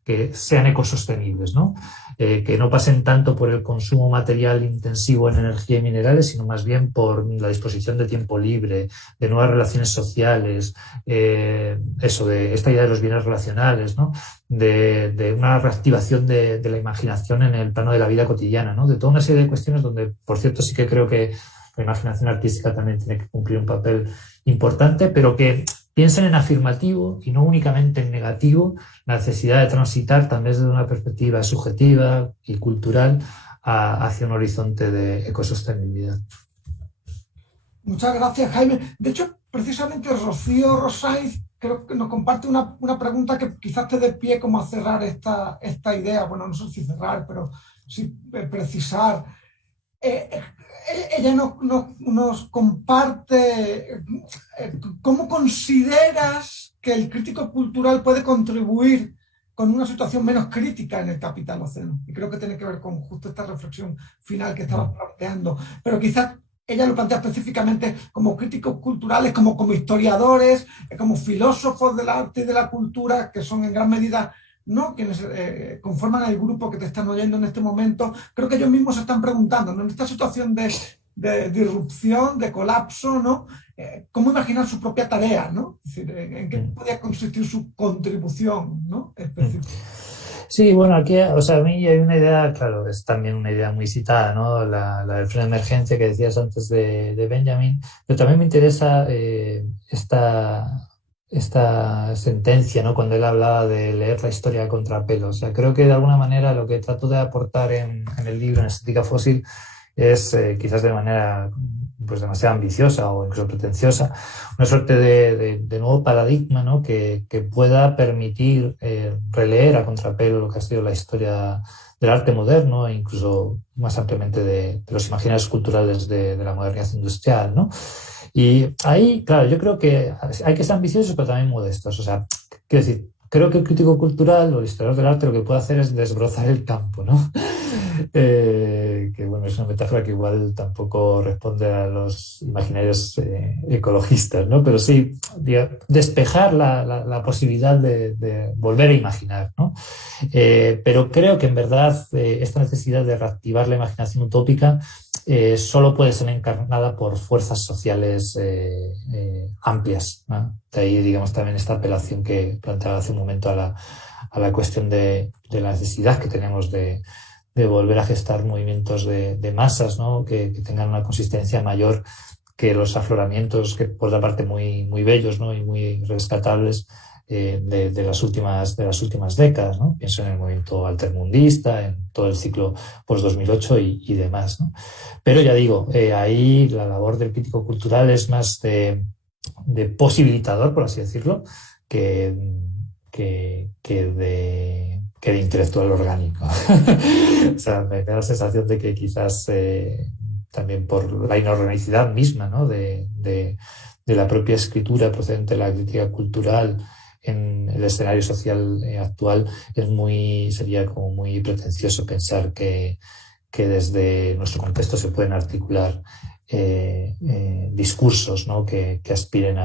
que sean ecosostenibles, ¿no? Que no pasen tanto por el consumo material intensivo en energía y minerales, sino más bien por la disposición de tiempo libre, de nuevas relaciones sociales, de esta idea de los bienes relacionales, ¿no?, de una reactivación de la imaginación en el plano de la vida cotidiana, ¿no?, de toda una serie de cuestiones donde, por cierto, sí que creo que la imaginación artística también tiene que cumplir un papel importante, pero que piensen en afirmativo y no únicamente en negativo la necesidad de transitar también desde una perspectiva subjetiva y cultural hacia un horizonte de ecosostenibilidad. Muchas gracias, Jaime. De hecho, precisamente Rocío Rosaiz creo que nos comparte una pregunta que quizás te dé pie como a cerrar esta idea. Bueno, no sé si cerrar, pero sí precisar. Ella nos comparte cómo consideras que el crítico cultural puede contribuir con una situación menos crítica en el Capitaloceno. Y creo que tiene que ver con justo esta reflexión final que estabas planteando. Pero quizás ella lo plantea específicamente como críticos culturales, como historiadores, como filósofos del arte y de la cultura, que son en gran medida, ¿no?, quienes conforman el grupo que te están oyendo en este momento. Creo que ellos mismos se están preguntando, ¿no?, en esta situación de disrupción, de colapso, ¿no?, cómo imaginar su propia tarea, ¿no? Es decir, en qué podría consistir su contribución, ¿no?, específica. Sí, bueno, aquí, o sea, a mí hay una idea, claro, es también una idea muy citada, ¿no?, la del freno de emergencia que decías antes de Benjamin, pero también me interesa esta sentencia, ¿no?, cuando él hablaba de leer la historia a contrapelo. O sea, creo que de alguna manera lo que trato de aportar en el libro, en Estética Fósil, es quizás de manera pues demasiado ambiciosa o incluso pretenciosa, una suerte de nuevo paradigma, ¿no?, que pueda permitir releer a contrapelo lo que ha sido la historia del arte moderno e incluso más ampliamente de los imaginarios culturales de la modernidad industrial, ¿no? Y ahí, claro, yo creo que hay que ser ambiciosos pero también modestos. O sea, quiero decir, creo que el crítico cultural o el historiador del arte lo que puede hacer es desbrozar el campo, ¿no? Que bueno, es una metáfora que igual tampoco responde a los imaginarios ecologistas, ¿no? Pero sí, despejar la posibilidad de volver a imaginar, ¿no? Pero creo que en verdad esta necesidad de reactivar la imaginación utópica solo puede ser encarnada por fuerzas sociales amplias, ¿no? De ahí, digamos, también esta apelación que planteaba hace un momento a la cuestión de la necesidad que tenemos de volver a gestar movimientos de masas, ¿no?, que tengan una consistencia mayor que los afloramientos, que por otra parte muy bellos, ¿no?, y muy rescatables de las últimas décadas, ¿no? Pienso en el movimiento altermundista, en todo el ciclo post-2008 y demás, ¿no? Pero ya digo, ahí la labor del crítico cultural es más de posibilitador, por así decirlo, que que de intelectual orgánico. O sea, me da la sensación de que quizás también por la inorganicidad misma, ¿no? de la propia escritura procedente de la crítica cultural en el escenario social actual, sería como muy pretencioso pensar que desde nuestro contexto se pueden articular discursos, ¿no? que aspiren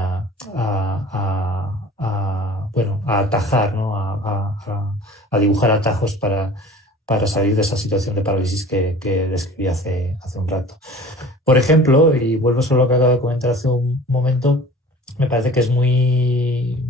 bueno, a atajar, ¿no? a dibujar atajos para salir de esa situación de parálisis que describí hace un rato. Por ejemplo, y vuelvo sobre lo que acabo de comentar hace un momento, me parece que es muy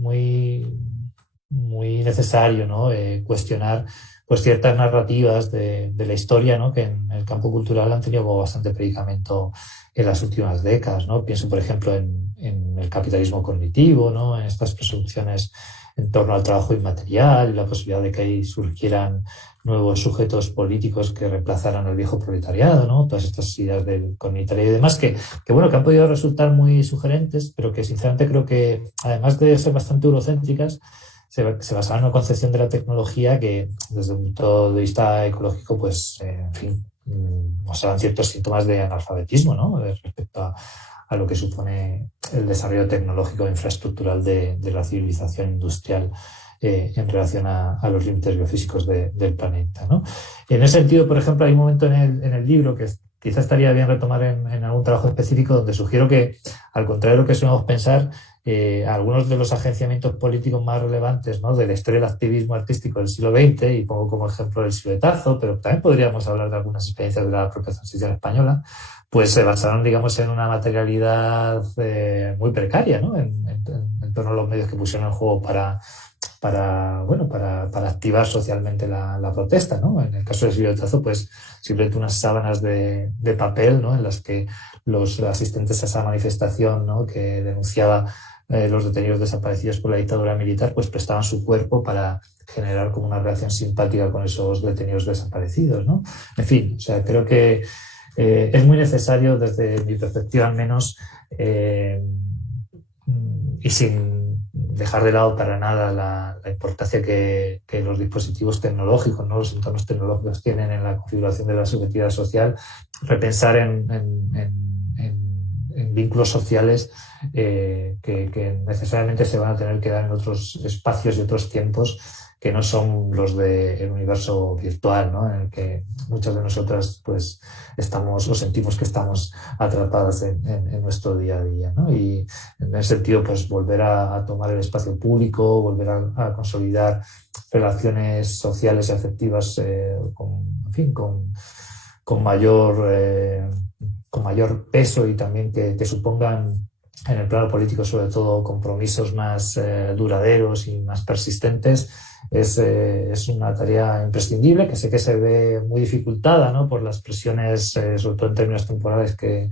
necesario, ¿no? Cuestionar pues ciertas narrativas de la historia, ¿no? Que en el campo cultural han tenido bastante predicamento en las últimas décadas, ¿no? Pienso, por ejemplo, en el capitalismo cognitivo, ¿no? En estas presunciones en torno al trabajo inmaterial y la posibilidad de que ahí surgieran nuevos sujetos políticos que reemplazaran al viejo proletariado, ¿no? Todas estas ideas del cognitariado y demás que bueno, que han podido resultar muy sugerentes, pero que sinceramente creo que, además de ser bastante eurocéntricas, se basaban en una concepción de la tecnología que, desde un punto de vista ecológico, pues, en fin, mostraban ciertos síntomas de analfabetismo, ¿no? Respecto a lo que supone el desarrollo tecnológico e infraestructural de la civilización industrial en relación a los límites biofísicos del planeta, ¿no? En ese sentido, por ejemplo, hay un momento en el libro que quizás estaría bien retomar en algún trabajo específico, donde sugiero que, al contrario de lo que solemos pensar, algunos de los agenciamientos políticos más relevantes, ¿no? de la historia del activismo artístico del siglo XX, y pongo como ejemplo el siluetazo, pero también podríamos hablar de algunas experiencias de la propia transición española, pues se basaron, digamos, en una materialidad muy precaria, ¿no? en torno a los medios que pusieron en juego para activar socialmente la protesta, ¿no? En el caso del siluetazo, pues simplemente unas sábanas de papel, ¿no? En las que los asistentes a esa manifestación, ¿no? que denunciaba los detenidos desaparecidos por la dictadura militar, pues prestaban su cuerpo para generar como una reacción simpática con esos detenidos desaparecidos, ¿no? En fin, o sea, creo que es muy necesario, desde mi perspectiva al menos, y sin dejar de lado para nada la importancia que los dispositivos tecnológicos, ¿no? Los entornos tecnológicos tienen en la configuración de la subjetividad social, repensar en vínculos sociales que necesariamente se van a tener que dar en otros espacios y otros tiempos que no son los del universo virtual, ¿no? En el que muchas de nosotras pues estamos o sentimos que estamos atrapadas en nuestro día a día, ¿no? Y en ese sentido, pues volver a tomar el espacio público, volver a consolidar relaciones sociales y afectivas con mayor peso, y también que supongan en el plano político sobre todo compromisos más duraderos y más persistentes, es una tarea imprescindible, que sé que se ve muy dificultada, ¿no? por las presiones, sobre todo en términos temporales, que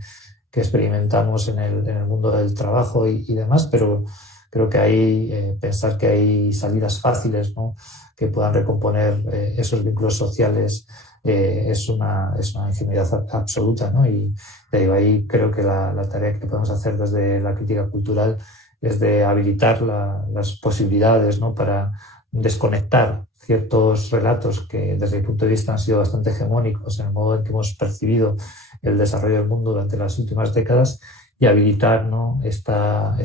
experimentamos en el mundo del trabajo y demás, pero creo que hay pensar que hay salidas fáciles, ¿no? que puedan recomponer esos vínculos sociales es una ingenuidad absoluta, ¿no? Y de ahí creo que la tarea que podemos hacer desde la crítica cultural es de habilitar las posibilidades, ¿no? para desconectar ciertos relatos que desde mi punto de vista han sido bastante hegemónicos en el modo en que hemos percibido el desarrollo del mundo durante las últimas décadas, y habilitar, ¿no? esta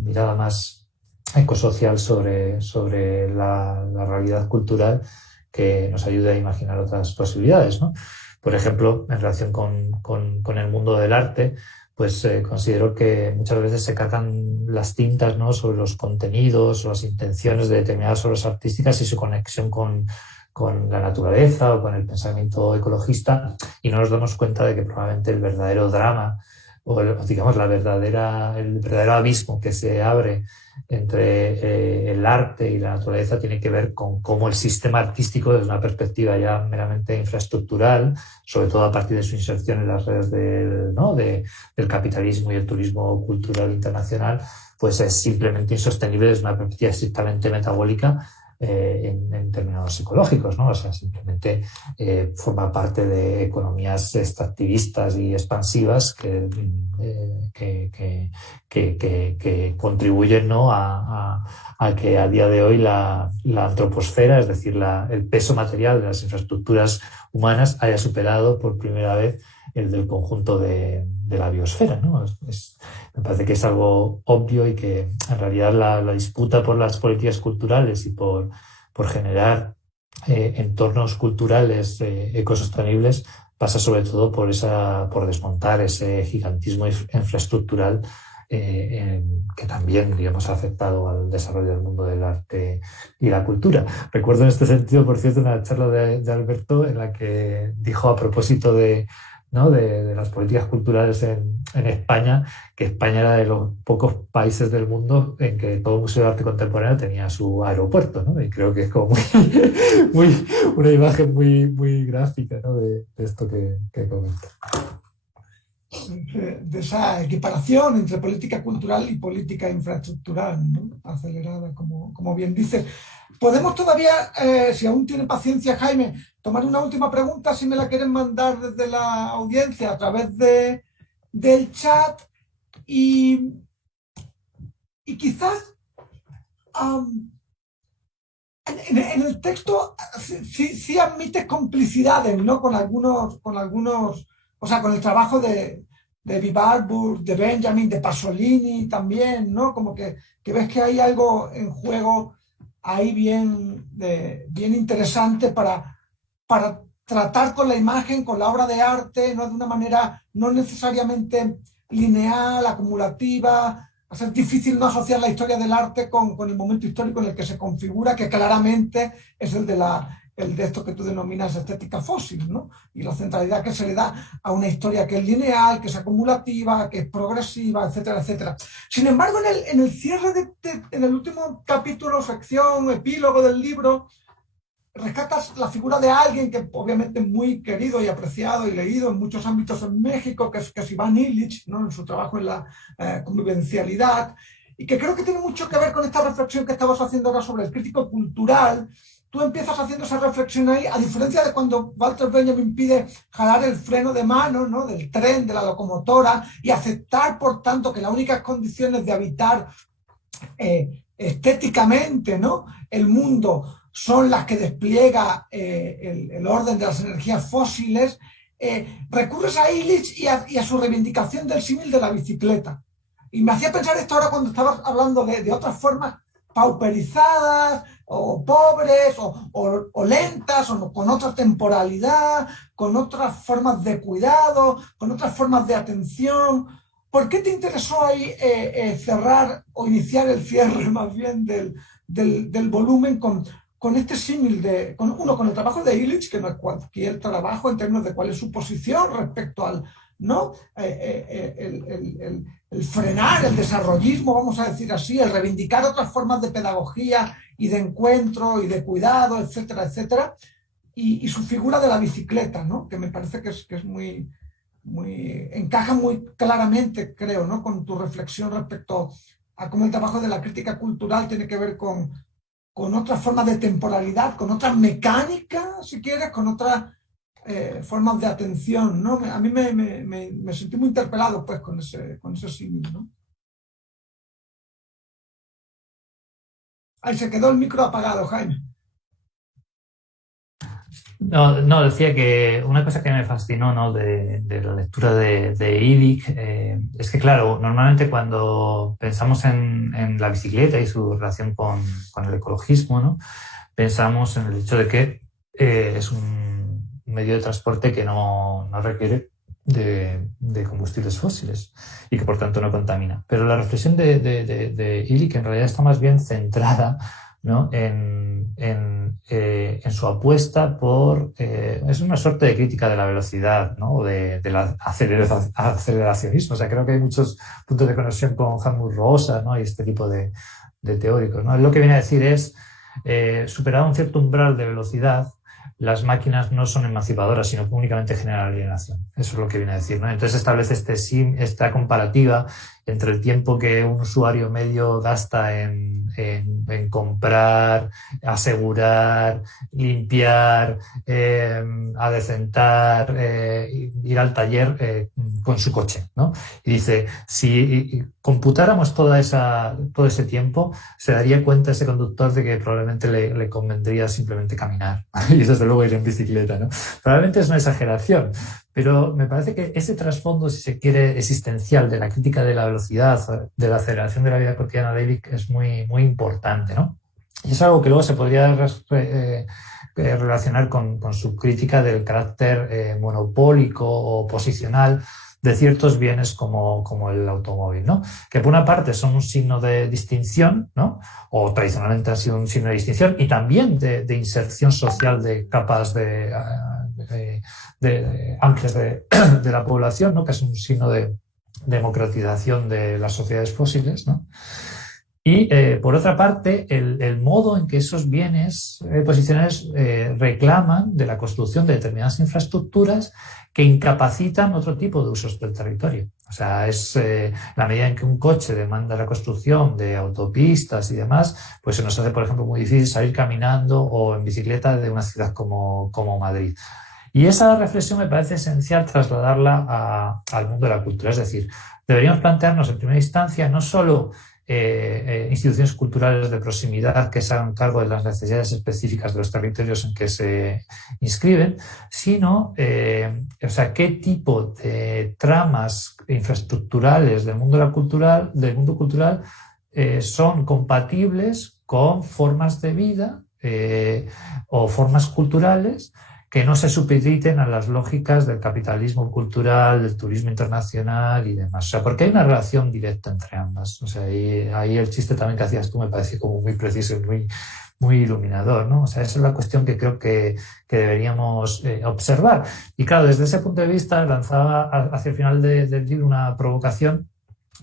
mirada más ecosocial sobre la realidad cultural, que nos ayude a imaginar otras posibilidades, ¿no? Por ejemplo, en relación con el mundo del arte, pues considero que muchas veces se cargan las tintas, ¿no? sobre los contenidos o las intenciones de determinadas obras artísticas y su conexión con la naturaleza o con el pensamiento ecologista, y no nos damos cuenta de que probablemente el verdadero drama o digamos el verdadero abismo que se abre entre el arte y la naturaleza tiene que ver con cómo el sistema artístico, desde una perspectiva ya meramente infraestructural, sobre todo a partir de su inserción en las redes del capitalismo y el turismo cultural internacional, pues es simplemente insostenible desde una perspectiva estrictamente metabólica en términos fenómenos psicológicos, ¿no? O sea, simplemente forma parte de economías extractivistas y expansivas que contribuyen, ¿no? a que a día de hoy la antroposfera, es decir, el peso material de las infraestructuras humanas, haya superado por primera vez el del conjunto de la biosfera, ¿no? Me parece que es algo obvio y que en realidad la disputa por las políticas culturales y por generar entornos culturales ecosostenibles pasa sobre todo por desmontar ese gigantismo infraestructural que también, digamos, ha afectado al desarrollo del mundo del arte y la cultura. Recuerdo en este sentido, por cierto, una charla de Alberto en la que dijo a propósito ¿no? de las políticas culturales en España, que España era de los pocos países del mundo en que todo museo de arte contemporáneo tenía su aeropuerto, ¿no? Y creo que es como una imagen muy gráfica, ¿no? de esto que comento. De esa equiparación entre política cultural y política infraestructural, ¿no? Acelerada, como bien dice. Podemos todavía, si aún tiene paciencia Jaime, tomar una última pregunta, si me la quieren mandar desde la audiencia a través del chat, y quizás en el texto sí admite complicidades, ¿no? con algunos, o sea, con el trabajo de Bibarburg, de Benjamin, de Pasolini también, ¿no? Como que ves que hay algo en juego ahí bien interesante para tratar con la imagen, con la obra de arte, ¿no? De una manera no necesariamente lineal, acumulativa. Es difícil no asociar la historia del arte con el momento histórico en el que se configura, que claramente es el de esto que tú denominas estética fósil, ¿no? Y la centralidad que se le da a una historia que es lineal, que es acumulativa, que es progresiva, etcétera, etcétera. Sin embargo, en el cierre, en el último capítulo, sección, epílogo del libro, rescatas la figura de alguien que obviamente es muy querido y apreciado y leído en muchos ámbitos en México, que es Iván Illich, ¿no? En su trabajo en la convivencialidad, y que creo que tiene mucho que ver con esta reflexión que estabas haciendo ahora sobre el crítico cultural. Tú empiezas haciendo esa reflexión ahí, a diferencia de cuando Walter Benjamin pide jalar el freno de mano, ¿no? Del tren, de la locomotora, y aceptar, por tanto, que las únicas condiciones de habitar estéticamente, ¿no? El mundo son las que despliega el orden de las energías fósiles, recurres a Illich y a su reivindicación del símil de la bicicleta. Y me hacía pensar esto ahora cuando estabas hablando de otras formas pauperizadas, o pobres, o lentas, o con otra temporalidad, con otras formas de cuidado, con otras formas de atención. ¿Por qué te interesó ahí cerrar o iniciar el cierre más bien del volumen con este símil con el trabajo de Illich, que no es cualquier trabajo en términos de cuál es su posición respecto al, ¿no? El frenar el desarrollismo, vamos a decir así, el reivindicar otras formas de pedagogía y de encuentro y de cuidado, etcétera, etcétera, y su figura de la bicicleta, ¿no? Que me parece que es encaja muy claramente, creo, ¿no? Con tu reflexión respecto a cómo el trabajo de la crítica cultural tiene que ver con otras formas de temporalidad, con otras mecánicas, si quieres, con otras formas de atención, ¿no? A mí me sentí muy interpelado, pues, con ese símil, ¿no? Ahí se quedó el micro apagado, Jaime. No, decía que una cosa que me fascinó, ¿no? de la lectura de Illich es que, claro, normalmente cuando pensamos en la bicicleta y su relación con el ecologismo, ¿no? Pensamos en el hecho de que es un medio de transporte que no requiere de combustibles fósiles y que por tanto no contamina. Pero la reflexión de Illich en realidad está más bien centrada, ¿no? en su apuesta por... es una suerte de crítica de la velocidad, ¿no? del aceleracionismo. O sea, creo que hay muchos puntos de conexión con Helmut Rosa, ¿no? Y este tipo de teóricos, ¿no? Él lo que viene a decir es, superado un cierto umbral de velocidad, las máquinas no son emancipadoras, sino que únicamente generan alienación. Eso es lo que viene a decir, ¿no? Entonces establece esta comparativa entre el tiempo que un usuario medio gasta en comprar, asegurar, limpiar, adecentar, ir al taller con su coche, ¿no? Y dice, si computáramos todo ese tiempo, se daría cuenta ese conductor de que probablemente le convendría simplemente caminar y desde luego ir en bicicleta, ¿no? Probablemente es una exageración, pero me parece que ese trasfondo, si se quiere, existencial de la crítica de la velocidad, de la aceleración de la vida cotidiana de David es muy, muy importante, ¿no? Y es algo que luego se podría relacionar con su crítica del carácter monopólico o posicional de ciertos bienes como el automóvil, ¿no? Que por una parte son un signo de distinción, ¿no? O tradicionalmente han sido un signo de distinción y también de inserción social de capas amplias de la población, ¿no? Que es un signo de democratización de las sociedades fósiles, ¿no? Y por otra parte, el modo en que esos bienes posicionales reclaman de la construcción de determinadas infraestructuras que incapacitan otro tipo de usos del territorio. O sea, es la medida en que un coche demanda la construcción de autopistas y demás, pues se nos hace, por ejemplo, muy difícil salir caminando o en bicicleta de una ciudad como Madrid. Y esa reflexión me parece esencial trasladarla al mundo de la cultura. Es decir, deberíamos plantearnos en primera instancia no solo instituciones culturales de proximidad que se hagan cargo de las necesidades específicas de los territorios en que se inscriben, sino qué tipo de tramas infraestructurales del mundo cultural son compatibles con formas de vida o formas culturales que no se supediten a las lógicas del capitalismo cultural, del turismo internacional y demás. O sea, porque hay una relación directa entre ambas. O sea, ahí el chiste también que hacías tú me parece como muy preciso y muy, muy iluminador, ¿no? O sea, esa es la cuestión que creo que deberíamos observar. Y claro, desde ese punto de vista lanzaba hacia el final del libro una provocación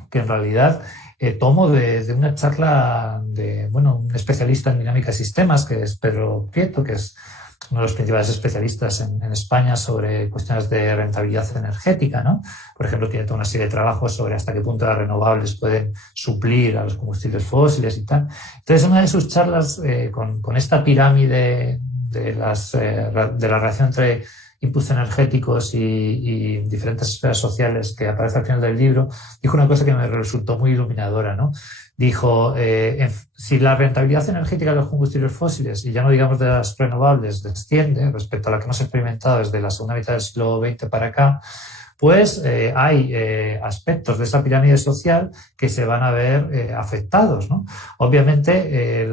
que en realidad tomo de una charla de un especialista en dinámica de sistemas, que es Pedro Prieto, que es uno de los principales especialistas en España sobre cuestiones de rentabilidad energética, ¿no? Por ejemplo, tiene toda una serie de trabajos sobre hasta qué punto las renovables pueden suplir a los combustibles fósiles y tal. Entonces, en una de sus charlas, con esta pirámide de la relación entre inputs energéticos y diferentes esferas sociales que aparece al final del libro, dijo una cosa que me resultó muy iluminadora, ¿no? Dijo, si la rentabilidad energética de los combustibles fósiles, y ya no digamos de las renovables, desciende respecto a la que hemos experimentado desde la segunda mitad del siglo XX para acá, pues hay aspectos de esa pirámide social que se van a ver afectados, ¿no? Obviamente,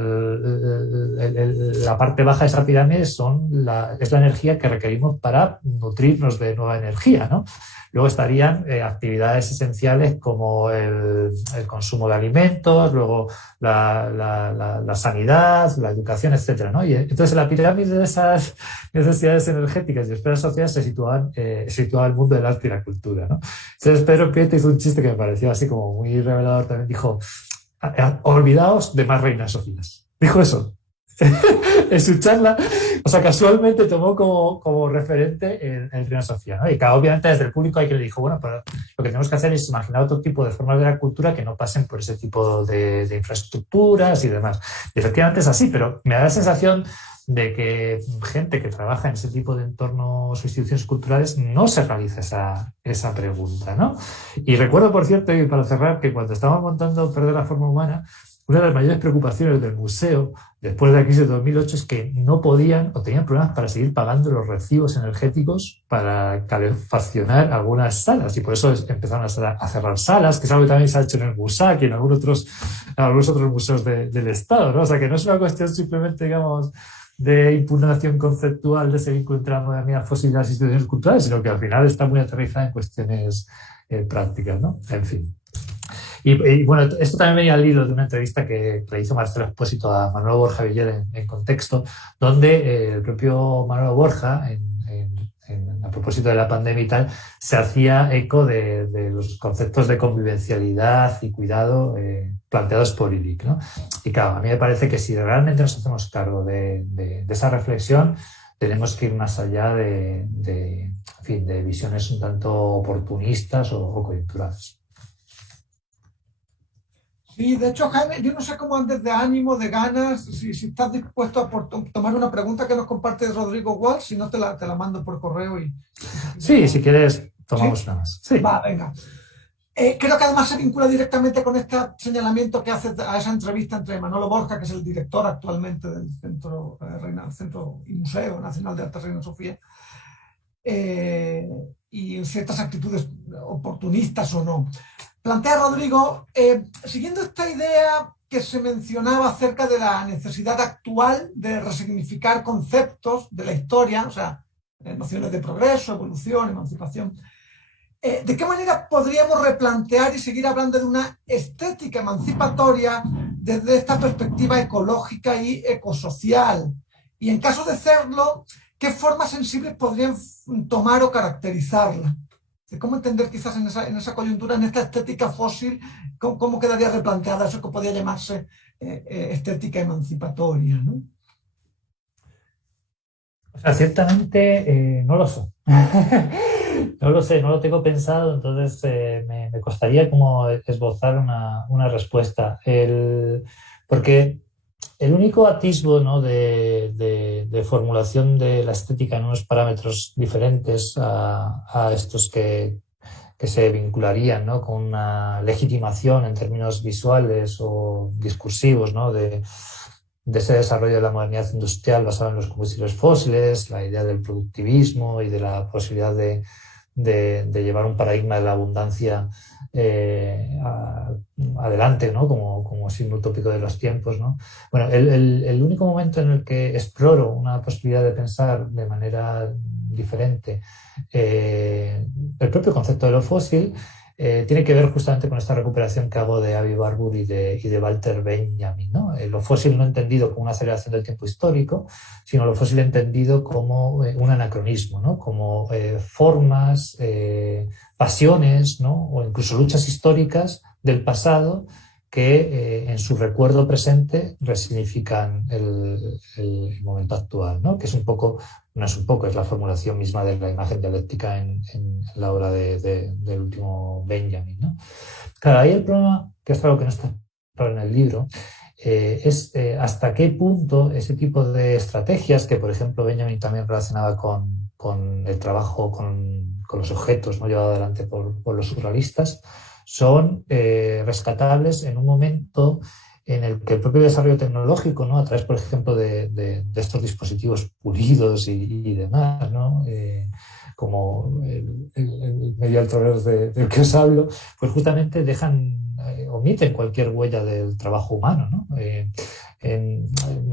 la parte baja de esa pirámide es la energía que requerimos para nutrirnos de nueva energía, ¿no? Luego estarían actividades esenciales como el consumo de alimentos, luego la sanidad, la educación, etcétera, ¿no? Y entonces en la pirámide de esas necesidades energéticas y esferas sociales se situaba el mundo del arte y la cultura, ¿no? Entonces Pedro Prieto hizo un chiste que me pareció así como muy revelador también. Dijo, olvidaos de más reinas Sofías. Dijo eso. En su charla, o sea, casualmente tomó como referente el Reina Sofía, ¿no? Y claro, obviamente desde el público hay que le dijo, bueno, pero lo que tenemos que hacer es imaginar otro tipo de formas de la cultura que no pasen por ese tipo de infraestructuras y demás. Y efectivamente es así, pero me da la sensación de que gente que trabaja en ese tipo de entornos o instituciones culturales no se realiza esa pregunta, ¿no? Y recuerdo, por cierto, y para cerrar, que cuando estábamos montando Perder la forma humana, una de las mayores preocupaciones del museo después de la crisis de 2008 es que no podían o tenían problemas para seguir pagando los recibos energéticos para calefaccionar algunas salas, y por eso empezaron a cerrar salas, que es algo que también se ha hecho en el MUSAC y en algunos otros museos del Estado, ¿no? O sea, que no es una cuestión simplemente, digamos, de impugnación conceptual de ese vínculo entre la modernidad fósil y las instituciones culturales, sino que al final está muy aterrizada en cuestiones prácticas, ¿no? En fin. Y bueno, esto también venía al hilo de una entrevista que le hizo Marcelo Expósito a Manuel Borja Villar en Contexto, donde el propio Manuel Borja, a propósito de la pandemia y tal, se hacía eco de los conceptos de convivencialidad y cuidado planteados por Illich, ¿no? Y claro, a mí me parece que si realmente nos hacemos cargo de esa reflexión, tenemos que ir más allá de visiones un tanto oportunistas o coyunturales. Sí, de hecho, Jaime, yo no sé cómo andes de ánimo, de ganas, si estás dispuesto a tomar una pregunta que nos comparte Rodrigo Walsh, si no te la mando por correo y si quieres Sí, si quieres, tomamos ¿Sí? una más. Sí. Va, venga. Creo que además se vincula directamente con este señalamiento que hace a esa entrevista entre Manolo Borja, que es el director actualmente del Centro y Museo Nacional de Arte Reina Sofía, eh, y ciertas actitudes oportunistas o no. Plantea Rodrigo, siguiendo esta idea que se mencionaba acerca de la necesidad actual de resignificar conceptos de la historia, o sea, nociones de progreso, evolución, emancipación, ¿de qué manera podríamos replantear y seguir hablando de una estética emancipatoria desde esta perspectiva ecológica y ecosocial? Y en caso de hacerlo, ¿qué formas sensibles podrían tomar o caracterizarla? ¿Cómo entender quizás en esa coyuntura, en esta estética fósil, cómo quedaría replanteada eso que podría llamarse estética emancipatoria, ¿no? O sea, ciertamente no lo sé. No lo sé, no lo tengo pensado, entonces me costaría como esbozar una respuesta. Porque el único atisbo, ¿no?, de formulación de la estética en unos parámetros diferentes a estos que se vincularían, ¿no?, con una legitimación en términos visuales o discursivos, ¿no?, de ese desarrollo de la modernidad industrial basado en los combustibles fósiles, la idea del productivismo y de la posibilidad de llevar un paradigma de la abundancia adelante, ¿no?, como signo utópico de los tiempos, ¿no? Bueno, el único momento en el que exploro una posibilidad de pensar de manera diferente el propio concepto de lo fósil tiene que ver justamente con esta recuperación que hago de Avi Warburg y de Walter Benjamin, ¿no? Lo fósil no entendido como una aceleración del tiempo histórico, sino lo fósil entendido como un anacronismo, ¿no?, como formas, pasiones, ¿no?, o incluso luchas históricas del pasado que en su recuerdo presente resignifican el momento actual, ¿no?, que es un poco, no es un poco, es la formulación misma de la imagen dialéctica en la obra del último Benjamin, ¿no? Claro, ahí el problema, que es algo que no está claro en el libro, es hasta qué punto ese tipo de estrategias, que por ejemplo Benjamin también relacionaba con el trabajo con los objetos, ¿no?, llevado adelante por los surrealistas, son rescatables en un momento en el que el propio desarrollo tecnológico, ¿no?, a través, por ejemplo, de estos dispositivos pulidos y demás, ¿no?, como el medio altavoz del que os hablo, pues justamente omiten cualquier huella del trabajo humano, ¿no?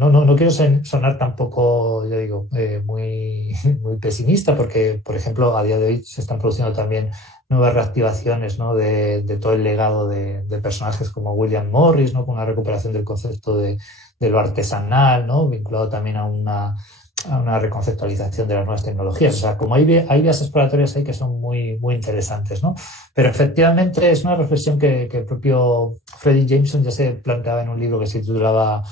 No quiero sonar tampoco, ya digo, muy pesimista, porque, por ejemplo, a día de hoy se están produciendo también nuevas reactivaciones, ¿no?, de todo el legado de personajes como William Morris, ¿no?, con una recuperación del concepto de lo artesanal, ¿no?, vinculado también a una reconceptualización de las nuevas tecnologías. O sea, como hay vías exploratorias ahí que son muy interesantes, ¿no? Pero efectivamente es una reflexión que el propio Freddie Jameson ya se planteaba en un libro que se titulaba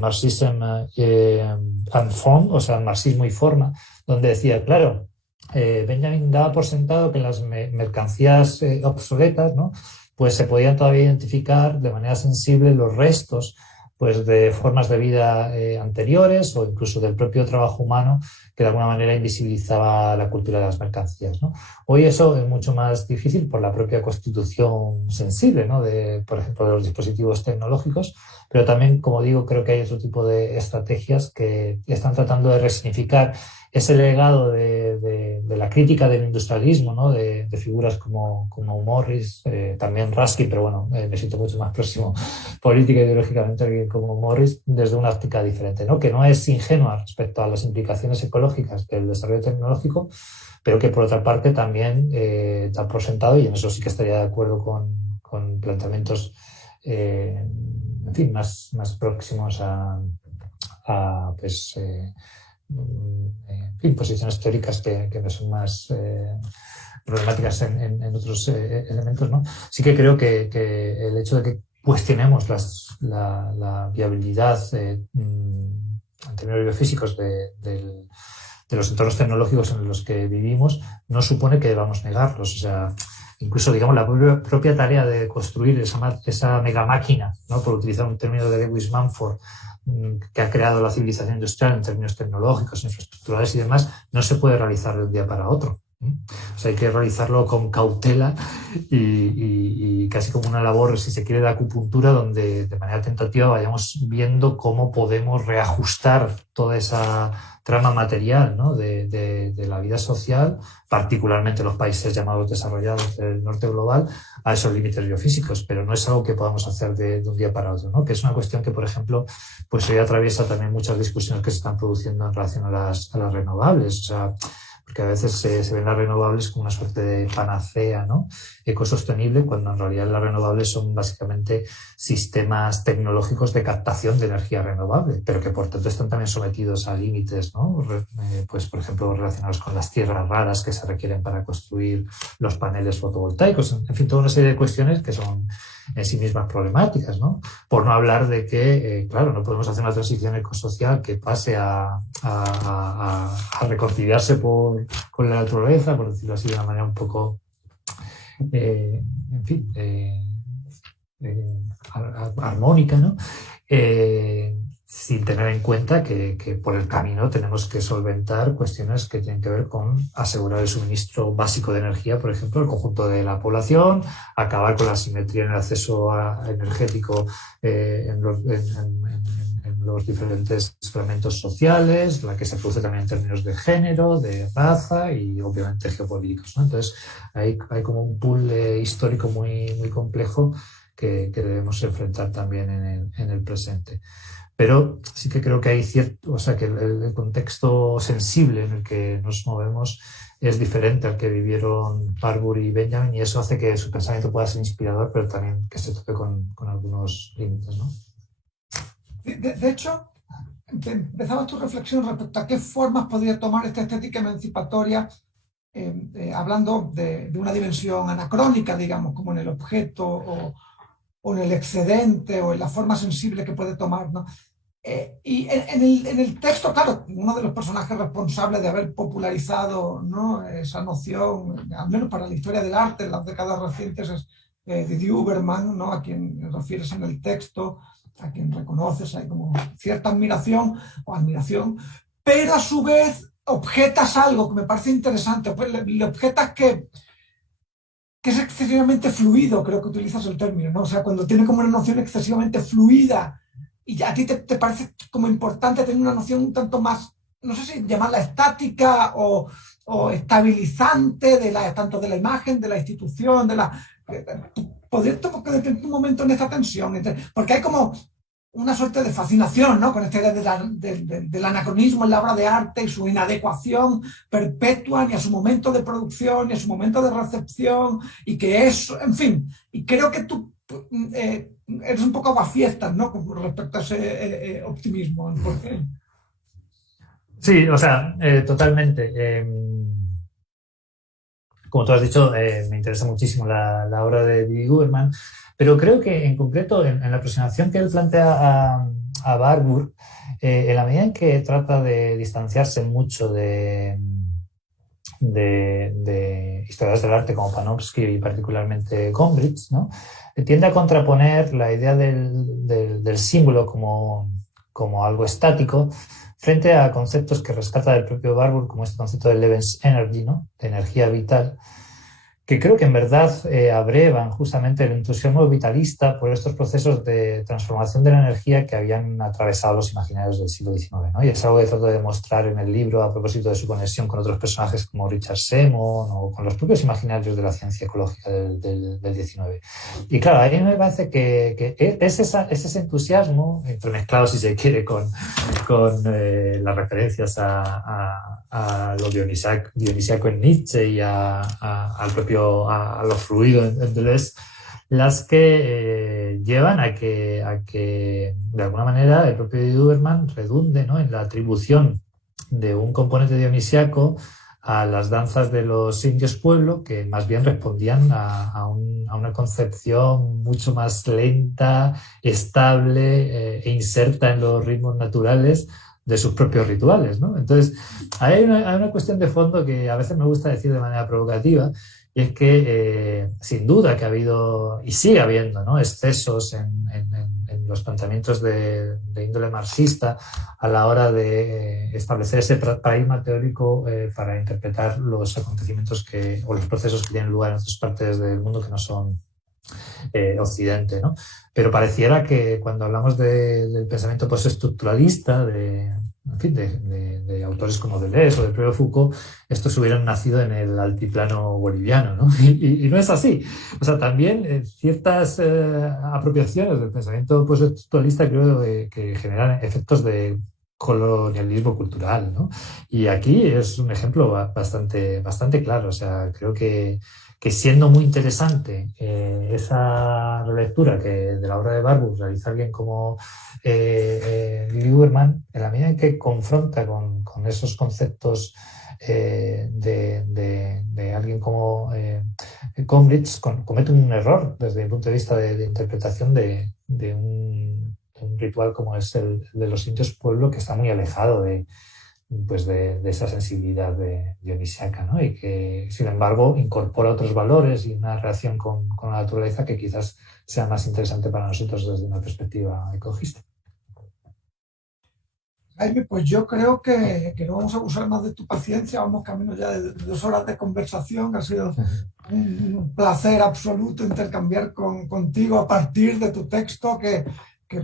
Marxism and Form, o sea, marxismo y forma, donde decía, claro, Benjamin daba por sentado que las mercancías obsoletas, ¿no?, pues se podían todavía identificar de manera sensible los restos, pues, de formas de vida anteriores o incluso del propio trabajo humano que de alguna manera invisibilizaba la cultura de las mercancías, ¿no? Hoy eso es mucho más difícil por la propia constitución sensible, ¿no?, por ejemplo, de los dispositivos tecnológicos, pero también, como digo, creo que hay otro tipo de estrategias que están tratando de resignificar ese legado de la crítica del industrialismo, ¿no?, de figuras como Morris, también Ruskin, pero bueno, me siento mucho más próximo política e ideológicamente alguien como Morris, desde una óptica diferente, ¿no?, que no es ingenua respecto a las implicaciones ecológicas del desarrollo tecnológico, pero que por otra parte también da por sentado, y en eso sí que estaría de acuerdo con planteamientos en fin, más próximos pues en fin, posiciones teóricas que me son más problemáticas en otros elementos, ¿no? Sí que creo que el hecho de que cuestionemos la viabilidad en términos biofísicos de los entornos tecnológicos en los que vivimos no supone que debamos negarlos. O sea, incluso, digamos, la propia tarea de construir esa mega máquina, ¿no? Por utilizar un término de Lewis Mumford, que ha creado la civilización industrial en términos tecnológicos, infraestructurales y demás, no se puede realizar de un día para otro. O sea, hay que realizarlo con cautela y casi como una labor, si se quiere, de acupuntura, donde de manera tentativa vayamos viendo cómo podemos reajustar toda esa trama material, ¿no? de la vida social, particularmente los países llamados desarrollados del norte global, a esos límites biofísicos, pero no es algo que podamos hacer de un día para otro, ¿no? Que es una cuestión que, por ejemplo, pues hoy atraviesa también muchas discusiones que se están produciendo en relación a las renovables. O sea, porque a veces se ven las renovables como una suerte de panacea, ¿no? Ecosostenible, cuando en realidad las renovables son básicamente sistemas tecnológicos de captación de energía renovable, pero que por tanto están también sometidos a límites, ¿no? Pues, por ejemplo, relacionados con las tierras raras que se requieren para construir los paneles fotovoltaicos. En fin, toda una serie de cuestiones que son en sí mismas problemáticas, ¿no? Por no hablar de que, claro, no podemos hacer una transición ecosocial que pase a reconciliarse con la naturaleza, por decirlo así de una manera un poco, en fin, armónica, ¿no? Sin tener en cuenta que por el camino tenemos que solventar cuestiones que tienen que ver con asegurar el suministro básico de energía, por ejemplo, al conjunto de la población, acabar con la asimetría en el acceso energético en los diferentes fragmentos sociales, la que se produce también en términos de género, de raza y obviamente geopolíticos, ¿no? Entonces hay como un pool histórico muy, muy complejo que debemos enfrentar también en el presente. Pero sí que creo que hay cierto, o sea, que el contexto sensible en el que nos movemos es diferente al que vivieron Barbour y Benjamin, y eso hace que su pensamiento pueda ser inspirador, pero también que se tope con algunos límites, ¿no? De hecho, empezabas tu reflexión respecto a qué formas podría tomar esta estética emancipatoria, hablando de una dimensión anacrónica, digamos, como en el objeto o en el excedente o en la forma sensible que puede tomar, ¿no? Y en el texto, claro, uno de los personajes responsables de haber popularizado, ¿no?, esa noción, al menos para la historia del arte en las décadas recientes, es Didier Huberman, ¿no?, a quien refieres en el texto, a quien reconoces, hay como cierta admiración, pero a su vez objetas algo que me parece interesante, pues le objetas que es excesivamente fluido, creo que utilizas el término, ¿no? O sea, cuando tiene como una noción excesivamente fluida y ya a ti te parece como importante tener una noción un tanto más, no sé si llamarla estática o estabilizante, tanto de la imagen, de la institución, poder tener un momento en esta tensión, porque hay como una suerte de fascinación, ¿no?, con esta idea del anacronismo en la obra de arte y su inadecuación perpetua ni a su momento de producción ni a su momento de recepción, y que eso, en fin, y creo que tú eres un poco aguafiestas, ¿no?, con respecto a ese optimismo. ¿Por qué? Sí, o sea, totalmente. Como tú has dicho, me interesa muchísimo la obra de Didi Huberman, pero creo que en concreto en la aproximación que él plantea a Barbour, en la medida en que trata de distanciarse mucho de historiadores del arte como Panofsky y particularmente Gombrich, ¿no?, tiende a contraponer la idea del símbolo como algo estático frente a conceptos que rescata del propio Barbour, como este concepto de Lebensenergie, ¿no?, de energía vital, que creo que en verdad abrevan justamente el entusiasmo vitalista por estos procesos de transformación de la energía que habían atravesado los imaginarios del siglo XIX, ¿no? Y es algo que trato de demostrar en el libro a propósito de su conexión con otros personajes como Richard Semon o con los propios imaginarios de la ciencia ecológica del XIX. Y claro, a mí me parece que es ese entusiasmo, entremezclado, si se quiere, con las referencias a lo dionisíaco en Nietzsche y al propio a lo fluido en Deleuze, las que llevan a que de alguna manera el propio Huberman redunde, ¿no?, en la atribución de un componente dionisíaco a las danzas de los indios pueblo, que más bien respondían a una concepción mucho más lenta, estable e inserta en los ritmos naturales de sus propios rituales, ¿no? Entonces, hay una cuestión de fondo que a veces me gusta decir de manera provocativa, y es que sin duda que ha habido y sigue habiendo, ¿no?, excesos en los planteamientos de índole marxista a la hora de establecer ese paradigma teórico para interpretar los acontecimientos o los procesos que tienen lugar en otras partes del mundo que no son Occidente, ¿no? Pero pareciera que cuando hablamos del pensamiento postestructuralista, en fin, de autores como Deleuze o de Pierre Foucault, estos hubieran nacido en el altiplano boliviano, ¿no? Y no es así. O sea, también ciertas apropiaciones del pensamiento postestructuralista creo que generan efectos de colonialismo cultural, ¿no? Y aquí es un ejemplo bastante claro. O sea, creo que siendo muy interesante esa relectura de la obra de Barbusch realiza alguien como Lili Uberman, en la medida en que confronta con esos conceptos de alguien como Gombrich, comete un error desde el punto de vista de interpretación de un ritual como es el de los indios pueblo, que está muy alejado de esa sensibilidad dionisiaca, ¿no? Y que, sin embargo, incorpora otros valores y una relación con la naturaleza que quizás sea más interesante para nosotros desde una perspectiva ecologista. Jaime, pues yo creo que no vamos a abusar más de tu paciencia, vamos camino ya de 2 horas de conversación, ha sido un placer absoluto intercambiar contigo a partir de tu texto, que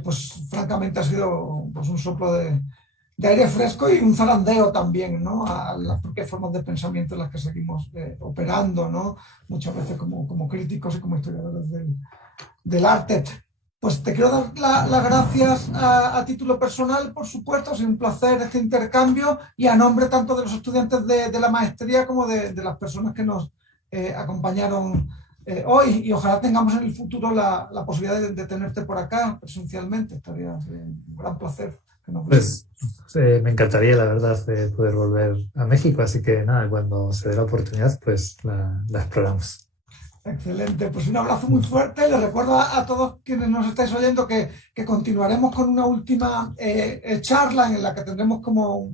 pues francamente ha sido pues, un soplo de aire fresco y un zarandeo también, ¿no?, a las propias formas de pensamiento en las que seguimos operando, ¿no?, muchas veces como críticos y como historiadores del arte. Pues te quiero dar las gracias a título personal, por supuesto, ha sido un placer este intercambio, y a nombre tanto de los estudiantes de la maestría como de las personas que nos acompañaron hoy, y ojalá tengamos en el futuro la posibilidad de tenerte por acá presencialmente. Estaría un gran placer. Pues me encantaría, la verdad, poder volver a México, así que nada, cuando se dé la oportunidad, pues la exploramos. Excelente, pues un abrazo muy fuerte. Les recuerdo a todos quienes nos estáis oyendo que continuaremos con una última charla en la que tendremos como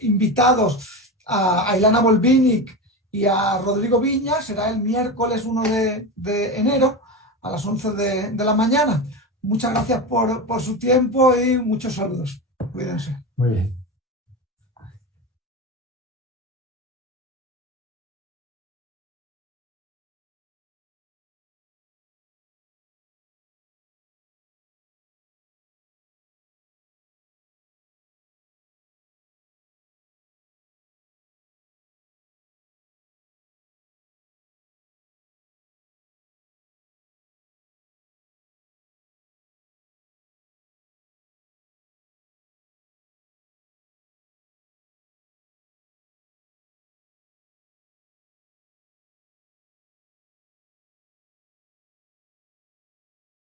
invitados a Ilana Volvinic y a Rodrigo Viña. Será el miércoles 1 de enero a las 11 de la mañana. Muchas gracias por su tiempo y muchos saludos. Cuídense. Muy bien.